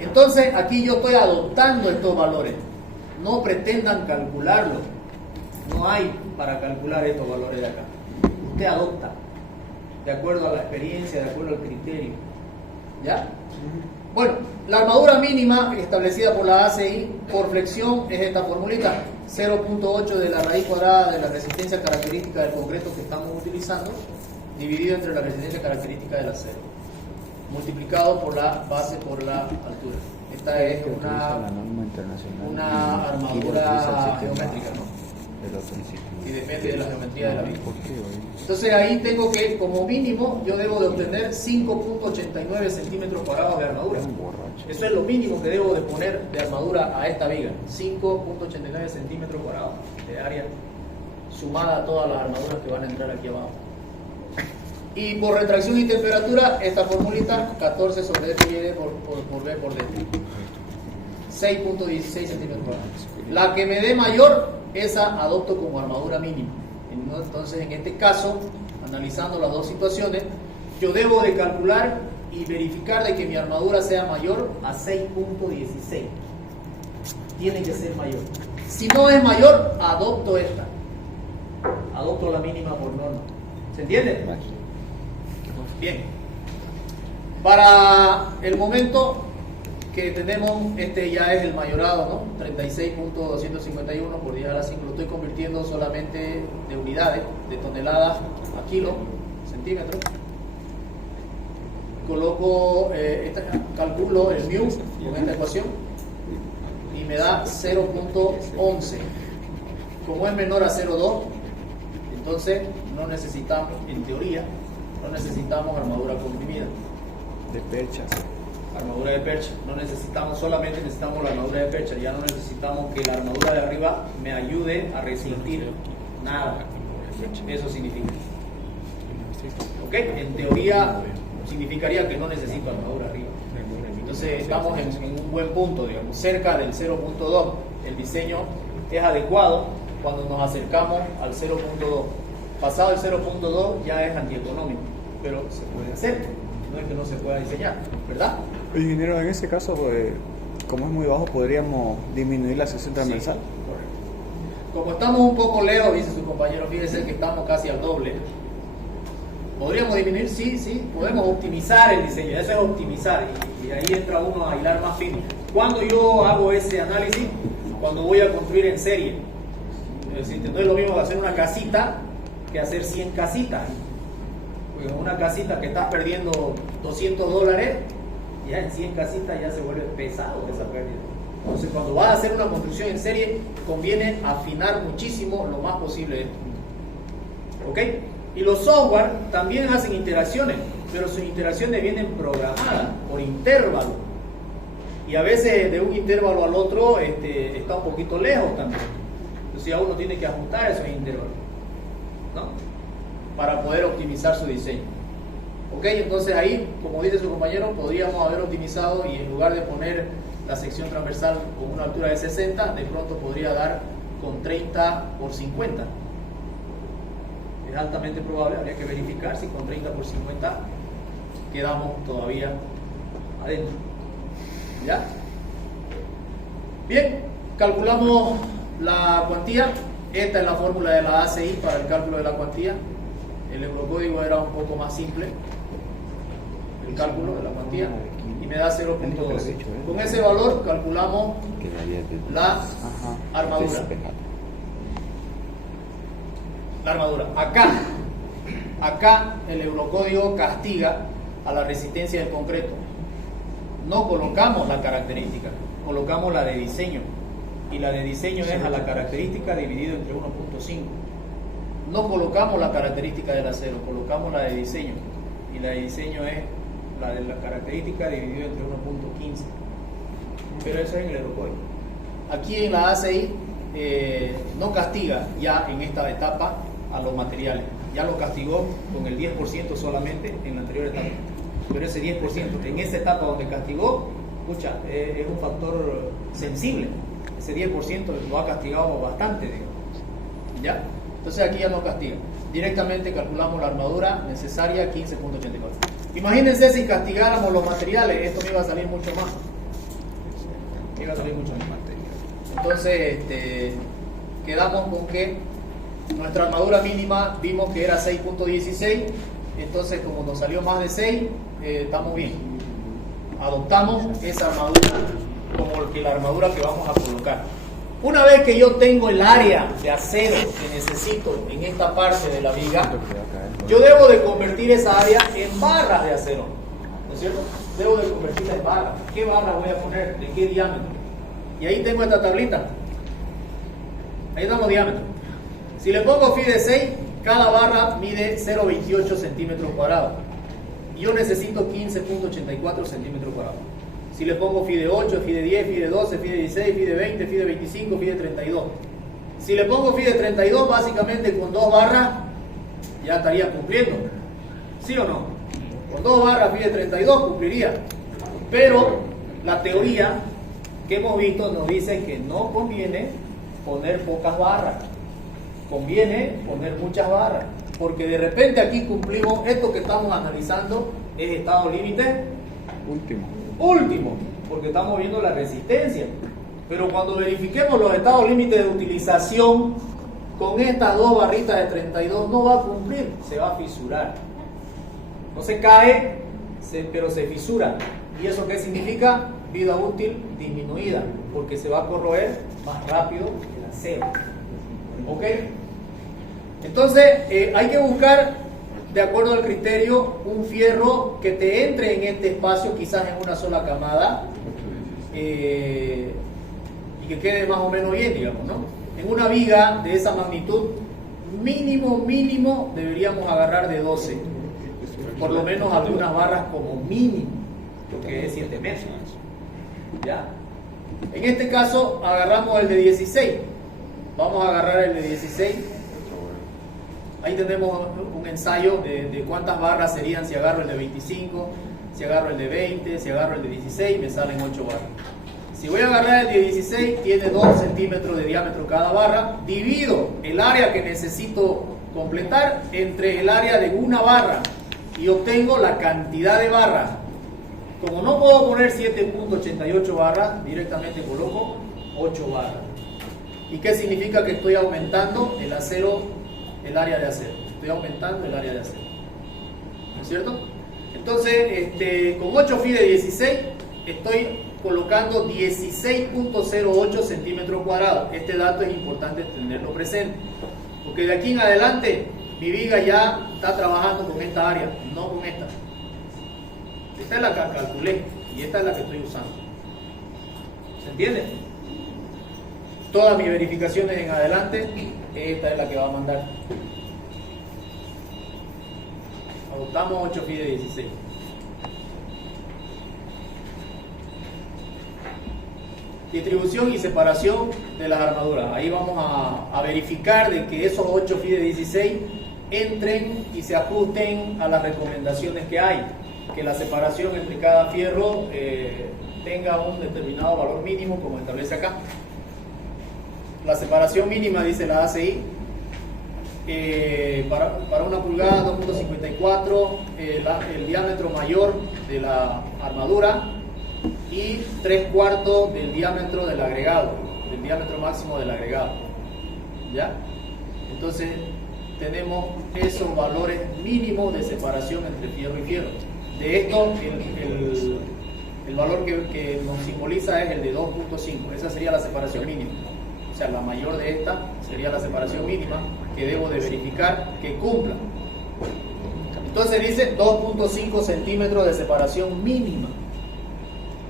Entonces aquí yo estoy adoptando estos valores. No pretendan calcularlo. No hay para calcular estos valores de acá. Usted adopta de acuerdo a la experiencia, de acuerdo al criterio. ¿Ya? Bueno, la armadura mínima establecida por la ACI por flexión es esta formulita: 0.8 de la raíz cuadrada de la resistencia característica del concreto que estamos utilizando, dividido entre la resistencia característica del acero, multiplicado por la base por la altura. Esta es una armadura geométrica, ¿no? Y depende de la geometría de la viga. Entonces ahí tengo que, como mínimo, yo debo de obtener 5.89 centímetros cuadrados de armadura. Eso es lo mínimo que debo de poner de armadura a esta viga. 5.89 centímetros cuadrados de área, sumada a todas las armaduras que van a entrar aquí abajo. Y por retracción y temperatura, esta formulita, 14 sobre D por B por D. 6.16 centímetros cuadrados. La que me dé mayor, esa adopto como armadura mínima. Entonces, en este caso, analizando las dos situaciones, yo debo de calcular y verificar de que mi armadura sea mayor a 6.16. Tiene que ser mayor. Si no es mayor, adopto esta. Adopto la mínima por norma. ¿Se entiende? Bien. Para el momento que tenemos, este ya es el mayorado, ¿no? 36.251 por 10 a la 5. Lo estoy convirtiendo solamente de unidades, de toneladas a kilo, centímetros. Coloco, calculo el mu con esta ecuación y me da 0.11. Como es menor a 0.2, entonces no necesitamos, en teoría, no necesitamos armadura comprimida. De perchas. Armadura de percha. No necesitamos, solamente necesitamos la armadura de percha. Ya no necesitamos que la armadura de arriba me ayude a resistir nada. Eso significa. ¿Ok? En teoría significaría que no necesito armadura arriba. Entonces estamos en un buen punto, digamos, cerca del 0.2. El diseño es adecuado cuando nos acercamos al 0.2. Pasado el 0.2 ya es antieconómico, pero se puede hacer, no es que no se pueda diseñar, ¿verdad? Ingeniero, en ese caso, como es muy bajo, podríamos disminuir la sección transversal. Sí, correcto. Como estamos un poco lejos, dice su compañero, fíjese que estamos casi al doble. ¿Podríamos disminuir? Sí, podemos optimizar el diseño, eso es optimizar, y ahí entra uno a hilar más fino. ¿Cuándo yo hago ese análisis? Cuando voy a construir en serie. Es decir, no es lo mismo hacer una casita que hacer 100 casitas. Porque en una casita que estás perdiendo $200, ya en 100 casitas ya se vuelve pesado esa pérdida. Entonces, cuando vas a hacer una construcción en serie, conviene afinar muchísimo lo más posible esto. ¿Ok? Y los software también hacen interacciones, pero sus interacciones vienen programadas por intervalo. Y a veces de un intervalo al otro está un poquito lejos también. Entonces ya uno tiene que ajustar esos intervalos, ¿no? Para poder optimizar su diseño. ¿Ok? Entonces ahí, como dice su compañero, podríamos haber optimizado y en lugar de poner la sección transversal con una altura de 60, de pronto podría dar con 30 por 50. Es altamente probable, habría que verificar si con 30 por 50 quedamos todavía adentro. ¿Ya? Bien, calculamos la cuantía. Esta es la fórmula de la ACI para el cálculo de la cuantía. El eurocódigo era un poco más simple, el cálculo de la cuantía, y me da 0.12. Con ese valor calculamos la armadura. La armadura. Acá el eurocódigo castiga a la resistencia del concreto. No colocamos la característica, colocamos la de diseño. Y la de diseño es a la característica dividido entre 1.5. No colocamos la característica del acero, colocamos la de diseño. Y la de diseño es la de la característica dividido entre 1.15. Pero eso es en el eurocódigo. Aquí en la ACI no castiga ya en esta etapa a los materiales. Ya lo castigó con el 10% solamente en la anterior etapa. Pero ese 10%, en esa etapa donde castigó, escucha, es un factor sensible. Ese 10% lo ha castigado bastante, digamos. ¿Ya? Entonces aquí ya no castiga. Directamente calculamos la armadura necesaria, 15.84. Imagínense si castigáramos los materiales, esto me iba a salir mucho más. Entonces, quedamos con que nuestra armadura mínima vimos que era 6.16. Entonces, como nos salió más de 6, estamos bien. Adoptamos esa armadura como la armadura que vamos a colocar. Una vez que yo tengo el área de acero que necesito en esta parte de la viga, yo debo de convertir esa área en barras de acero, ¿no es cierto? Debo de convertirla en barras. ¿Qué barra voy a poner? ¿De qué diámetro? Y ahí tengo esta tablita. Ahí damos diámetro. Si le pongo phi de 6, cada barra mide 0.28 centímetros cuadrados. Y yo necesito 15.84 centímetros cuadrados. Si le pongo phi de 8, phi de 10, phi de 12, phi de 16, phi de 20, phi de 25, phi de 32. Si le pongo phi de 32, básicamente con 2 barras ya estaría cumpliendo. ¿Sí o no? Con 2 barras phi de 32 cumpliría. Pero la teoría que hemos visto nos dice que no conviene poner pocas barras. Conviene poner muchas barras. Porque de repente aquí cumplimos esto que estamos analizando, es estado límite último, porque estamos viendo la resistencia. Pero cuando verifiquemos los estados límites de utilización, con estas 2 barritas de 32 no va a cumplir, se va a fisurar. No se cae, pero se fisura. ¿Y eso qué significa? Vida útil disminuida, porque se va a corroer más rápido que el acero. ¿Ok? Entonces, hay que buscar, de acuerdo al criterio, un fierro que te entre en este espacio, quizás en una sola camada, y que quede más o menos bien, digamos, ¿no? En una viga de esa magnitud, mínimo deberíamos agarrar de 12. Por lo menos algunas barras como mínimo, lo que es 7 metros. ¿Ya? En este caso, agarramos el de 16. Vamos a agarrar el de 16. Ahí tenemos un ensayo de cuántas barras serían si agarro el de 25, si agarro el de 20, si agarro el de 16, me salen 8 barras. Si voy a agarrar el de 16, tiene 2 centímetros de diámetro cada barra, divido el área que necesito completar entre el área de una barra y obtengo la cantidad de barras. Como no puedo poner 7.88 barras, directamente coloco 8 barras. ¿Y qué significa? Que estoy aumentando el acero, el área de acero. Estoy aumentando el área de acero. ¿No es cierto? Entonces, con 8 phi de 16, estoy colocando 16.08 centímetros cuadrados. Este dato es importante tenerlo presente, porque de aquí en adelante mi viga ya está trabajando con esta área, no con esta. Esta es la que calculé y esta es la que estoy usando. ¿Se entiende? Todas mis verificaciones en adelante, esta es la que va a mandar. Adoptamos 8 phi de 16. Distribución y separación de las armaduras. Ahí vamos a verificar de que esos 8 phi de 16 entren y se ajusten a las recomendaciones que hay. Que la separación entre cada fierro tenga un determinado valor mínimo, como establece acá. La separación mínima, dice la ACI, para una pulgada 2.54, el diámetro mayor de la armadura y 3/4 del diámetro del agregado, del diámetro máximo del agregado. ¿Ya? Entonces tenemos esos valores mínimos de separación entre fierro y fierro. De esto, el valor que nos simboliza es el de 2.5. Esa sería la separación mínima. O sea, la mayor de esta sería la separación mínima que debo de verificar que cumpla. Entonces dice 2.5 centímetros de separación mínima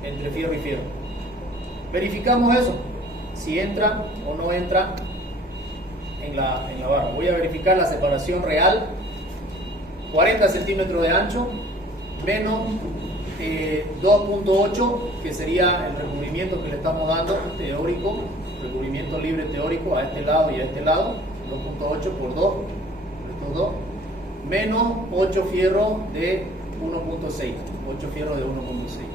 entre fierro y fierro. Verificamos eso, si entra o no entra en la barra. Voy a verificar la separación real, 40 centímetros de ancho, menos 2.8, que sería el recubrimiento que le estamos dando, teórico, recubrimiento libre teórico a este lado y a este lado, 2.8 por 2, estos dos, menos 8 fierros de 1.6, 8 fierros de 1.6.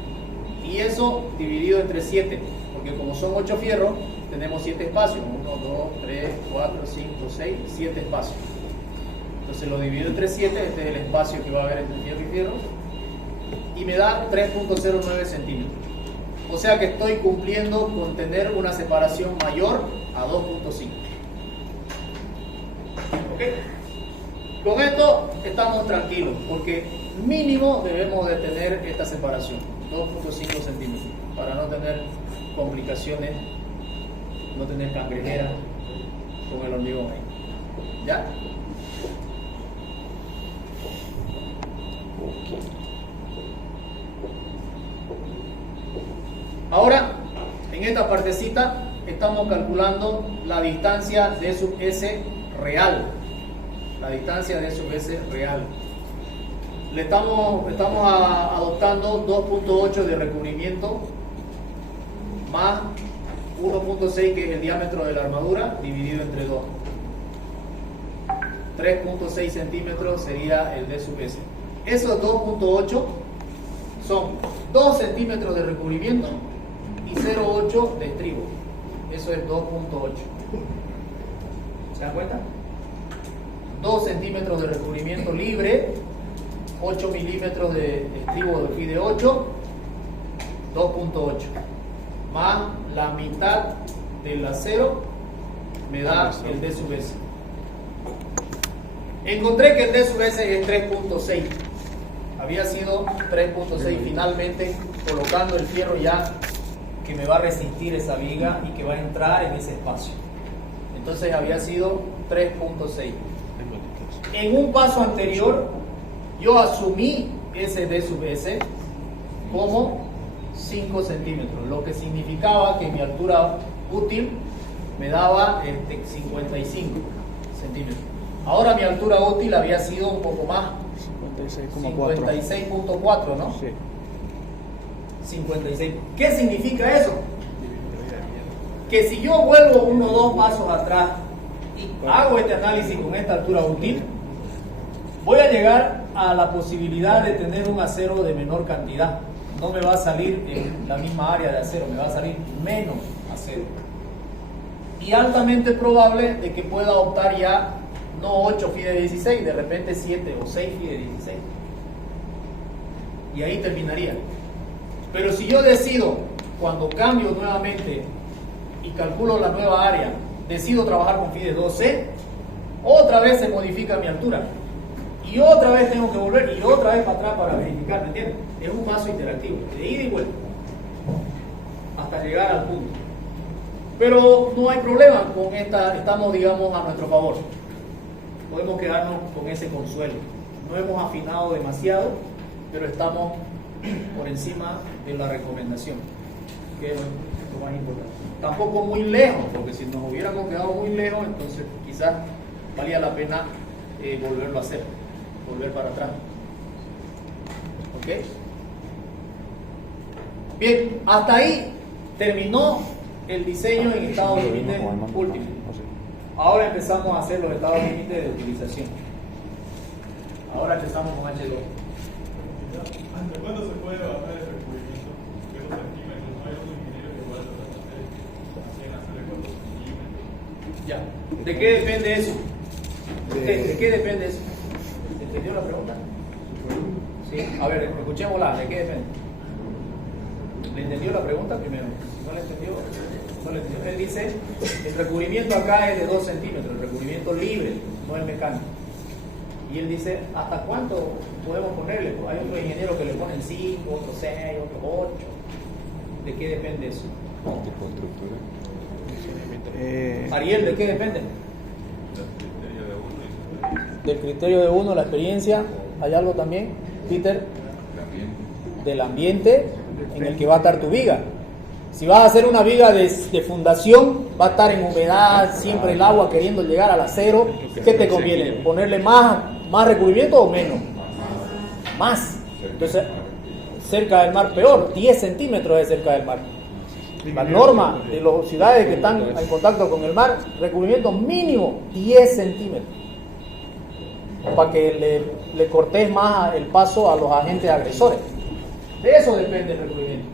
Y eso dividido entre 7, porque como son 8 fierros, tenemos 7 espacios, 1, 2, 3, 4, 5, 6, 7 espacios. Entonces lo divido entre 7, este es el espacio que va a haber entre fierro y fierro, y me da 3.09 centímetros. O sea que estoy cumpliendo con tener una separación mayor a 2.5. ¿Ok? Con esto estamos tranquilos, porque mínimo debemos de tener esta separación, 2.5 centímetros, para no tener complicaciones, no tener cangrejera con el hormigón ahí. ¿Ya? Ahora, en esta partecita estamos calculando la distancia de sub S real. La distancia de sub S real. Le estamos adoptando 2.8 de recubrimiento más 1.6, que es el diámetro de la armadura, dividido entre 2. 3.6 centímetros sería el D sub S. Esos 2.8 son 2 centímetros de recubrimiento y 0.8 de estribo. Eso es 2.8. ¿Se dan cuenta? 2 centímetros de recubrimiento libre, 8 milímetros de estribo de phi de 8, 2.8. Más la mitad del acero me da el D sub S. Encontré que el D sub S es 3.6. Había sido 3.6 finalmente, colocando el fierro ya que me va a resistir esa viga y que va a entrar en ese espacio. Entonces había sido 3.6. En un paso anterior yo asumí ese D sub S como 5 centímetros, lo que significaba que mi altura útil me daba 55 centímetros. Ahora mi altura útil había sido un poco más, 56.4, ¿no? Sí. 56. ¿Qué significa eso? Que si yo vuelvo 1 o 2 pasos atrás y hago este análisis con esta altura útil, voy a llegar a la posibilidad de tener un acero de menor cantidad. No me va a salir en la misma área de acero, me va a salir menos acero. Y altamente probable de que pueda optar ya no 8 FI de 16, de repente 7 o 6 FI de 16. Y ahí terminaría. Pero si yo decido, cuando cambio nuevamente y calculo la nueva área, decido trabajar con FI de 12, otra vez se modifica mi altura. Y otra vez tengo que volver y otra vez para atrás para verificar, ¿me entiendes? Es un paso interactivo, de ida y vuelta, hasta llegar al punto. Pero no hay problema con esta, estamos, digamos, a nuestro favor. Podemos quedarnos con ese consuelo. No hemos afinado demasiado, pero estamos por encima de la recomendación, que es lo más importante. Tampoco muy lejos, porque si nos hubiéramos quedado muy lejos, entonces quizás valía la pena volverlo a hacer, volver para atrás. ¿Ok? Bien, hasta ahí terminó el diseño en estado límite último. Ahora empezamos a hacer los estados límite de utilización. Ahora empezamos con H2. ¿Hasta cuándo se puede bajar el recubrimiento? ¿Esos centímetros? ¿No hay otros ingenieros que puedan hacerle 4 centímetros? Ya. ¿De qué depende eso? ¿De qué depende eso? ¿Entendió la pregunta? Sí. A ver, escuchémosla. ¿De qué depende? ¿Le entendió la pregunta primero? Si no le entendió, no le entendió. Él dice, el recubrimiento acá es de 2 centímetros, el recubrimiento libre, no el mecánico. Y él dice, ¿hasta cuánto podemos ponerle? Hay otros ingenieros que le ponen 5, otros 6, otros 8. ¿De qué depende eso? Tipo de estructura. Ariel, ¿de qué depende? Del criterio de uno, la experiencia. ¿Hay algo también, Peter? Del ambiente en el que va a estar tu viga. Si vas a hacer una viga de fundación, va a estar en humedad, siempre el agua queriendo llegar al acero. ¿Qué te conviene? ¿Ponerle más recubrimiento o menos? Más. Entonces, cerca del mar peor, 10 centímetros de cerca del mar. La norma de las ciudades que están en contacto con el mar, recubrimiento mínimo 10 centímetros. Para que le cortes más el paso a los agentes agresores. De eso depende el recubrimiento.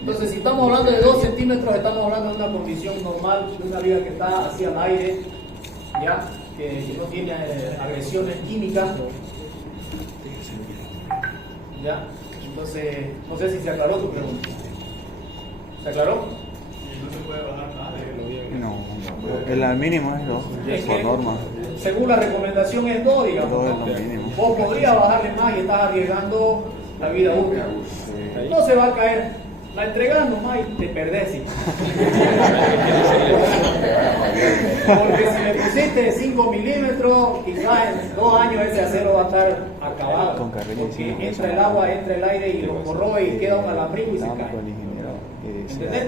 Entonces, si estamos hablando de 2 centímetros, estamos hablando de una condición normal, de una viga que está hacia el aire, ya, que no tiene agresiones químicas. Ya, entonces, no sé si se aclaró tu pregunta. ¿Se aclaró? Y no se puede bajar nada de No, el mínimo es 2, Es por que, norma. según la recomendación es 2, digamos. 2 ¿no? es lo mínimo. Vos podrías bajarle más y estás arriesgando la vida útil. No se va a caer. La entregas nomás y te perdés. ¿Sí? Porque si le pusiste 5 milímetros, quizás en 2 años ese acero va a estar acabado. Porque entra el agua, entra el aire y lo corroe y queda un alambrico y se cae. ¿Entendés?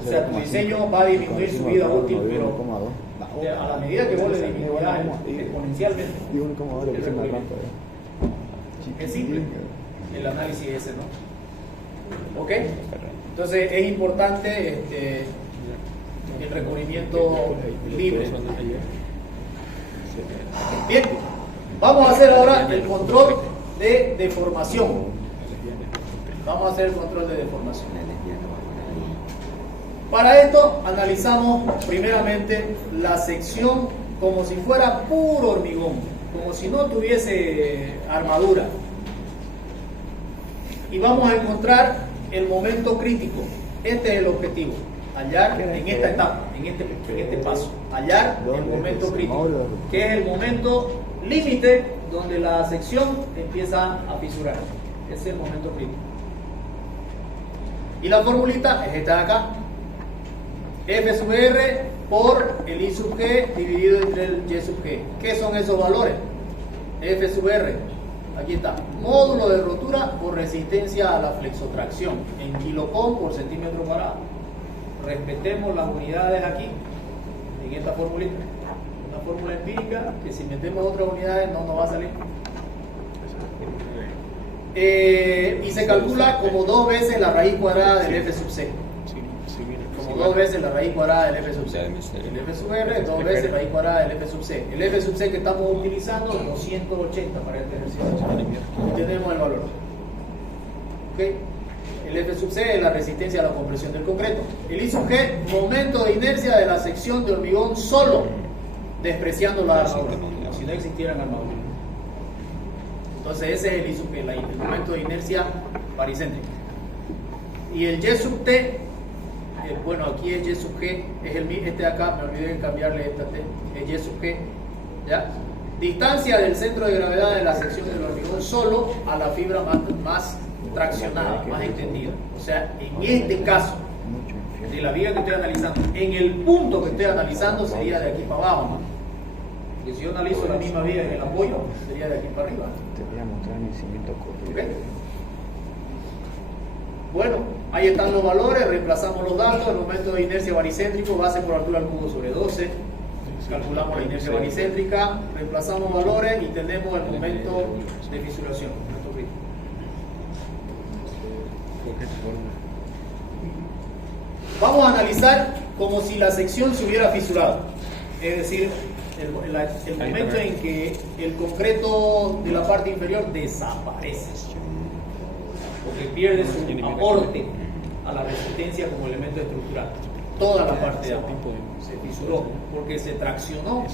O sea, tu diseño va a disminuir su vida útil, pero a la medida que vos le disminuyas exponencialmente. Es simple el análisis ese, ¿no? ¿Ok? Entonces es importante el recubrimiento libre. Bien, vamos a hacer ahora el control de deformación. Vamos a hacer el control de deformación. Para esto analizamos primeramente la sección como si fuera puro hormigón, como si no tuviese armadura. Y vamos a encontrar el momento crítico. Este es el objetivo, hallar en esta etapa, en este paso, hallar el momento crítico, que es el momento límite donde la sección empieza a fisurar. Ese es el momento crítico. Y la formulita es esta de acá. F sub R por el I sub G dividido entre el Y sub G. ¿Qué son esos valores? F sub R, aquí está, módulo de rotura por resistencia a la flexotracción en kilocom por centímetro cuadrado. Respetemos las unidades aquí en esta formulita, una fórmula empírica que si metemos otras unidades no nos va a salir. Y se calcula como 2 veces la raíz cuadrada del F sub C, como 2 veces la raíz cuadrada del F sub C. El F sub R es 2 veces raíz cuadrada del F sub C. El F sub C que estamos utilizando es 280 para este ejercicio. Y tenemos el valor. ¿Ok? El F sub C es la resistencia a la compresión del concreto. El I sub G, momento de inercia de la sección de hormigón solo, despreciando la armadura, como si no existieran armaduras. Entonces ese es el I sub G, el momento de inercia baricéntrica. Y el Y sub T, bueno, aquí el Y sub G es el mismo, este de acá, me olvidé de cambiarle esta T, el Y sub G, ¿ya? Distancia del centro de gravedad de la sección del hormigón solo a la fibra más traccionada, más extendida. O sea, en este caso, de la viga que estoy analizando, en el punto que estoy analizando sería de aquí para abajo, ¿no? Y si yo analizo la misma viga en el apoyo, sería de aquí para arriba. Te voy a mostrar mi cimiento corrido. ¿Okay? Bueno, ahí están los valores, reemplazamos los datos, el momento de inercia baricéntrico, base por altura al cubo sobre 12, calculamos la inercia baricéntrica, reemplazamos valores y tenemos el momento de fisuración. Vamos a analizar como si la sección se hubiera fisurado, es decir, el momento en que el concreto de la parte inferior desaparece, porque pierde su aporte a la resistencia como elemento estructural. Toda la parte de abajo se fisuró porque se traccionó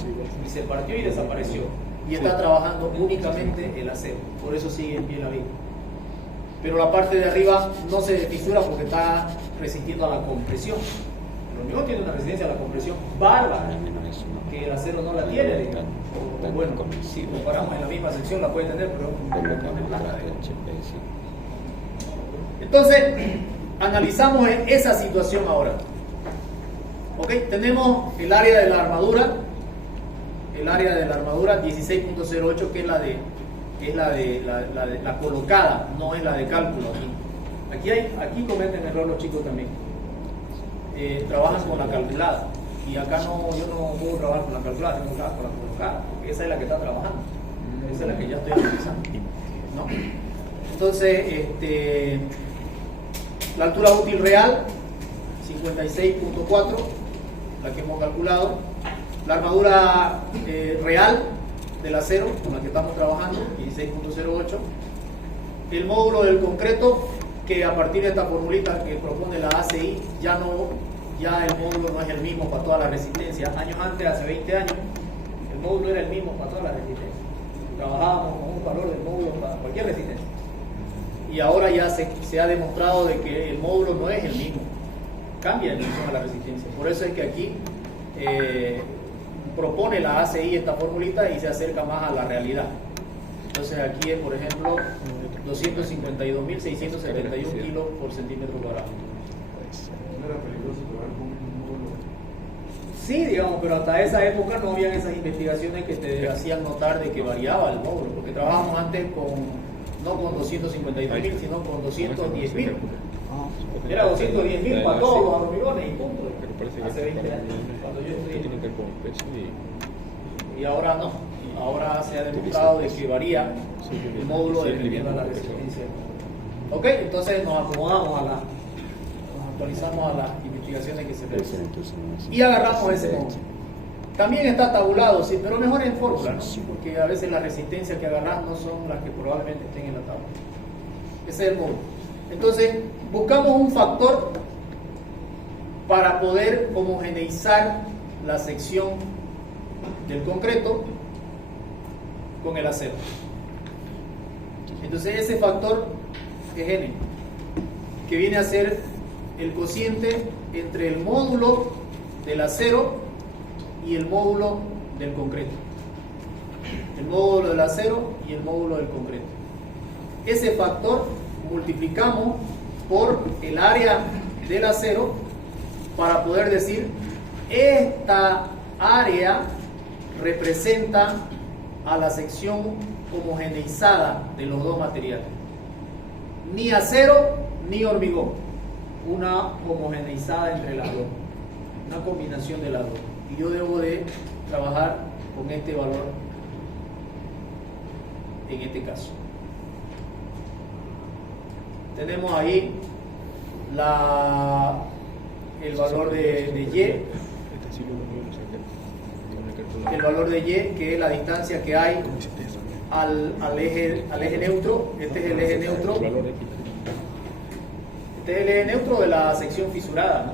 y se partió y desapareció, y está trabajando únicamente el acero, por eso sigue en pie la viga. Pero la parte de arriba no se fisura porque está resistiendo a la compresión. El hormigón tiene una resistencia a la compresión bárbara, que el acero no la tiene, digamos. Bueno, si comparamos en la misma sección la puede tener, pero es plana. Entonces, analizamos esa situación ahora. ¿Ok? Tenemos el área de la armadura, 16.08, que es la colocada, no es la de cálculo. Aquí cometen error los chicos también. Trabajan con la calculada, y acá yo no puedo trabajar con la calculada, tengo que trabajar con la colocada, porque esa es la que está trabajando, esa es la que ya estoy analizando, ¿no? Entonces, la altura útil real 56.4, la que hemos calculado. La armadura real del acero con la que estamos trabajando, 16.08. El módulo del concreto, que a partir de esta formulita que propone la ACI, ya el módulo no es el mismo para toda la resistencia. Años antes, hace 20 años, el módulo era el mismo para toda la resistencia. Trabajábamos con un valor del módulo para cualquier resistencia. Y ahora ya se ha demostrado de que el módulo no es el mismo, cambia en función a la resistencia. Por eso es que aquí propone la ACI esta formulita y se acerca más a la realidad. Entonces aquí es, por ejemplo, 252.671 kilos por centímetro cuadrado. ¿No era peligroso trabajar con un módulo? Sí, digamos, pero hasta esa época no habían esas investigaciones que te hacían notar de que variaba el módulo, porque trabajábamos antes no con 252.000, sino con 210.000. Era 210.000 para todos los hormigones y punto. Hace 20 años, cuando yo estudié. Y ahora no. Ahora se ha demostrado de que varía el módulo dependiendo de la resistencia. Ok, entonces nos acomodamos nos actualizamos a las investigaciones que se realizan y agarramos ese módulo. También está tabulado, sí, pero mejor en fórmula, ¿no? Porque a veces las resistencias que agarras no son las que probablemente estén en la tabla. Ese es el módulo. Entonces, buscamos un factor para poder homogeneizar la sección del concreto con el acero. Entonces ese factor es N, que viene a ser el cociente entre el módulo del acero y el módulo del concreto. El módulo del acero y el módulo del concreto. Ese factor multiplicamos por el área del acero para poder decir esta área representa a la sección homogeneizada de los dos materiales. Ni acero ni hormigón. Una homogeneizada entre las dos. Una combinación de las dos. Y yo debo de trabajar con este valor en este caso. Tenemos ahí el valor de Y, Este sí lo mío lo saqué. Con el calculador. el valor de Y, que es la distancia que hay ¿Cómo hiciste eso? al eje neutro. Este es el eje neutro. El valor X. Este es el eje neutro de la sección fisurada, ¿no?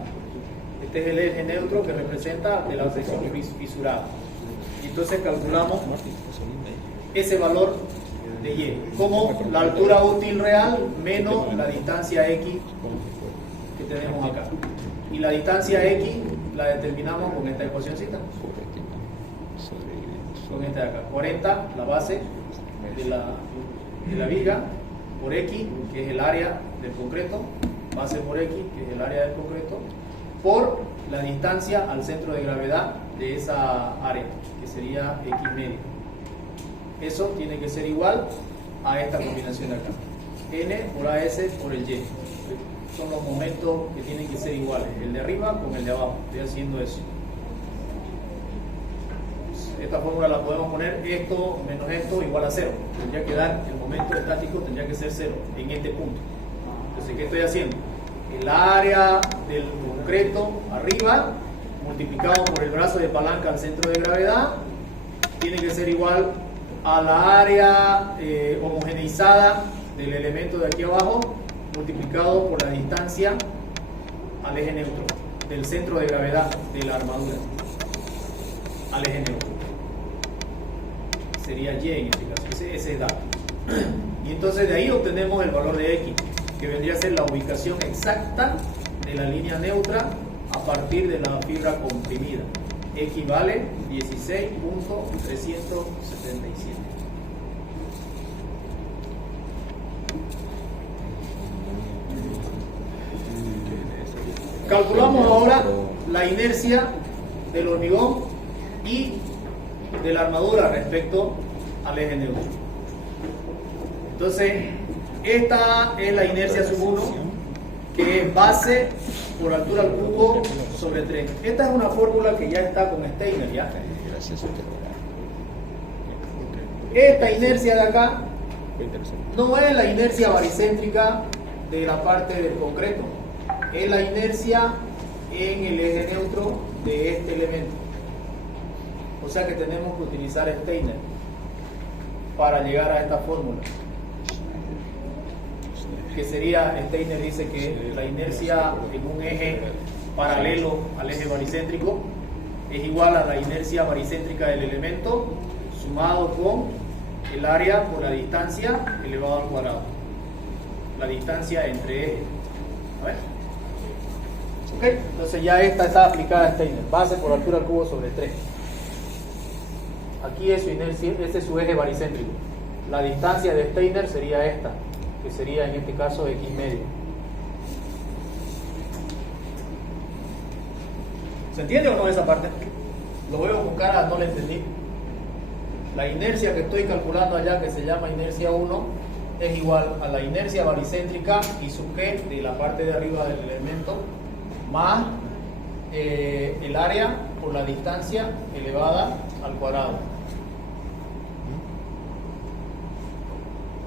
Este es el eje neutro que representa de la sección fisurada. Y entonces calculamos ese valor de Y como la altura útil real menos la distancia X que tenemos acá. Y la distancia X la determinamos con esta ecuacióncita. Con esta de acá. 40, la base de la viga, por X, que es el área del concreto, base por X, que es el área del concreto, por la distancia al centro de gravedad de esa área, que sería X medio. Eso tiene que ser igual a esta combinación de acá. N por AS por el Y. Son los momentos que tienen que ser iguales, el de arriba con el de abajo. Estoy haciendo eso. Esta fórmula la podemos poner esto menos esto igual a 0. Tendría que dar, el momento estático tendría que ser 0 en este punto. Entonces, ¿qué estoy haciendo? El área del concreto arriba multiplicado por el brazo de palanca al centro de gravedad tiene que ser igual a la área homogeneizada del elemento de aquí abajo multiplicado por la distancia al eje neutro del centro de gravedad de la armadura al eje neutro. Sería Y en este caso, ese es dato. Y entonces de ahí obtenemos el valor de X, que vendría a ser la ubicación exacta de la línea neutra a partir de la fibra comprimida. X vale 16.377. Calculamos ahora la inercia del hormigón y de la armadura respecto al eje neutro. Entonces, esta es la inercia sub 1, que es base por altura al cubo sobre 3. Esta es una fórmula que ya está con Steiner, ¿ya? Esta inercia de acá no es la inercia baricéntrica de la parte del concreto, es la inercia en el eje neutro de este elemento. O sea que tenemos que utilizar Steiner para llegar a esta fórmula, que sería, Steiner dice que la inercia en un eje paralelo al eje baricéntrico es igual a la inercia baricéntrica del elemento sumado con el área por la distancia elevado al cuadrado, la distancia entre ejes. A ver. Okay. Entonces ya esta está aplicada a Steiner, base por altura al cubo sobre 3. Aquí es su inercia, este es su eje baricéntrico. La distancia de Steiner sería esta, que sería en este caso X medio. ¿Se entiende o no esa parte? Lo veo con cara, no la entendí. La inercia que estoy calculando allá, que se llama inercia 1, es igual a la inercia baricéntrica y sub G de la parte de arriba del elemento, más el área por la distancia elevada al cuadrado.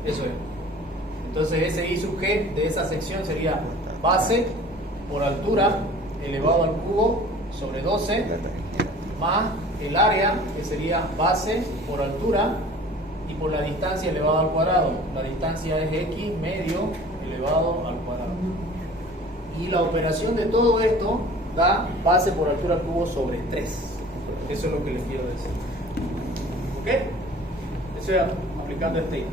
Eso es. Entonces ese I sub G de esa sección sería base por altura elevado al cubo sobre 12 más el área, que sería base por altura y por la distancia elevado al cuadrado. La distancia es X medio elevado al cuadrado. Y la operación de todo esto da base por altura al cubo sobre 3. Eso es lo que les quiero decir. ¿Ok? Eso es aplicando este.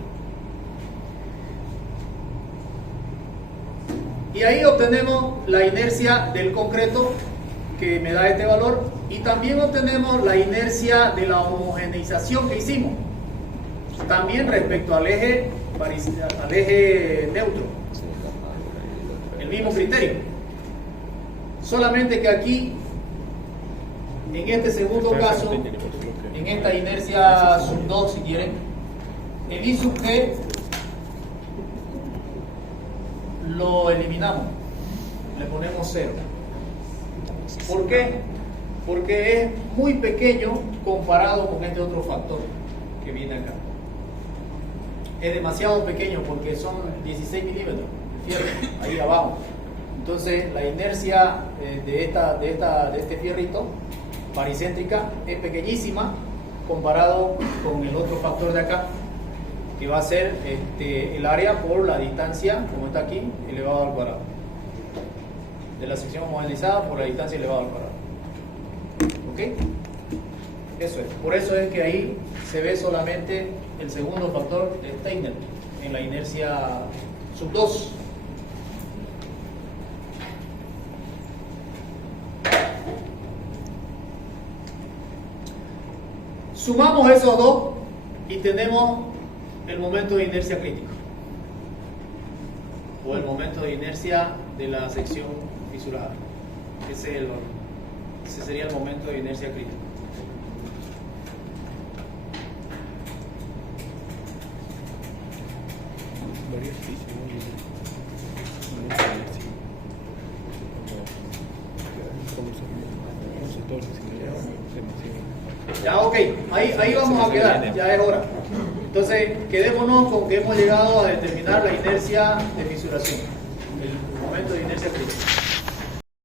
Y ahí obtenemos la inercia del concreto, que me da este valor, y también obtenemos la inercia de la homogeneización que hicimos, también respecto al eje neutro. El mismo criterio. Solamente que aquí, en este segundo caso, en esta inercia sub 2, si quieren, el I sub G lo eliminamos, le ponemos 0. ¿Por qué? Porque es muy pequeño comparado con este otro factor que viene acá. Es demasiado pequeño porque son 16 milímetros de fierro ahí abajo. Entonces la inercia de este fierrito baricéntrica es pequeñísima comparado con el otro factor de acá, que va a ser el área por la distancia, como está aquí, elevado al cuadrado. De la sección homogeneizada por la distancia elevado al cuadrado. ¿Ok? Eso es. Por eso es que ahí se ve solamente el segundo factor de Steiner en la inercia sub 2. Sumamos esos dos y tenemos el momento de inercia crítico, o el momento de inercia de la sección fisurada. Ese sería el momento de inercia crítico. Ya, ok, ahí vamos a quedar, ya es hora. Entonces, quedémonos con que hemos llegado a determinar la inercia de fisuración.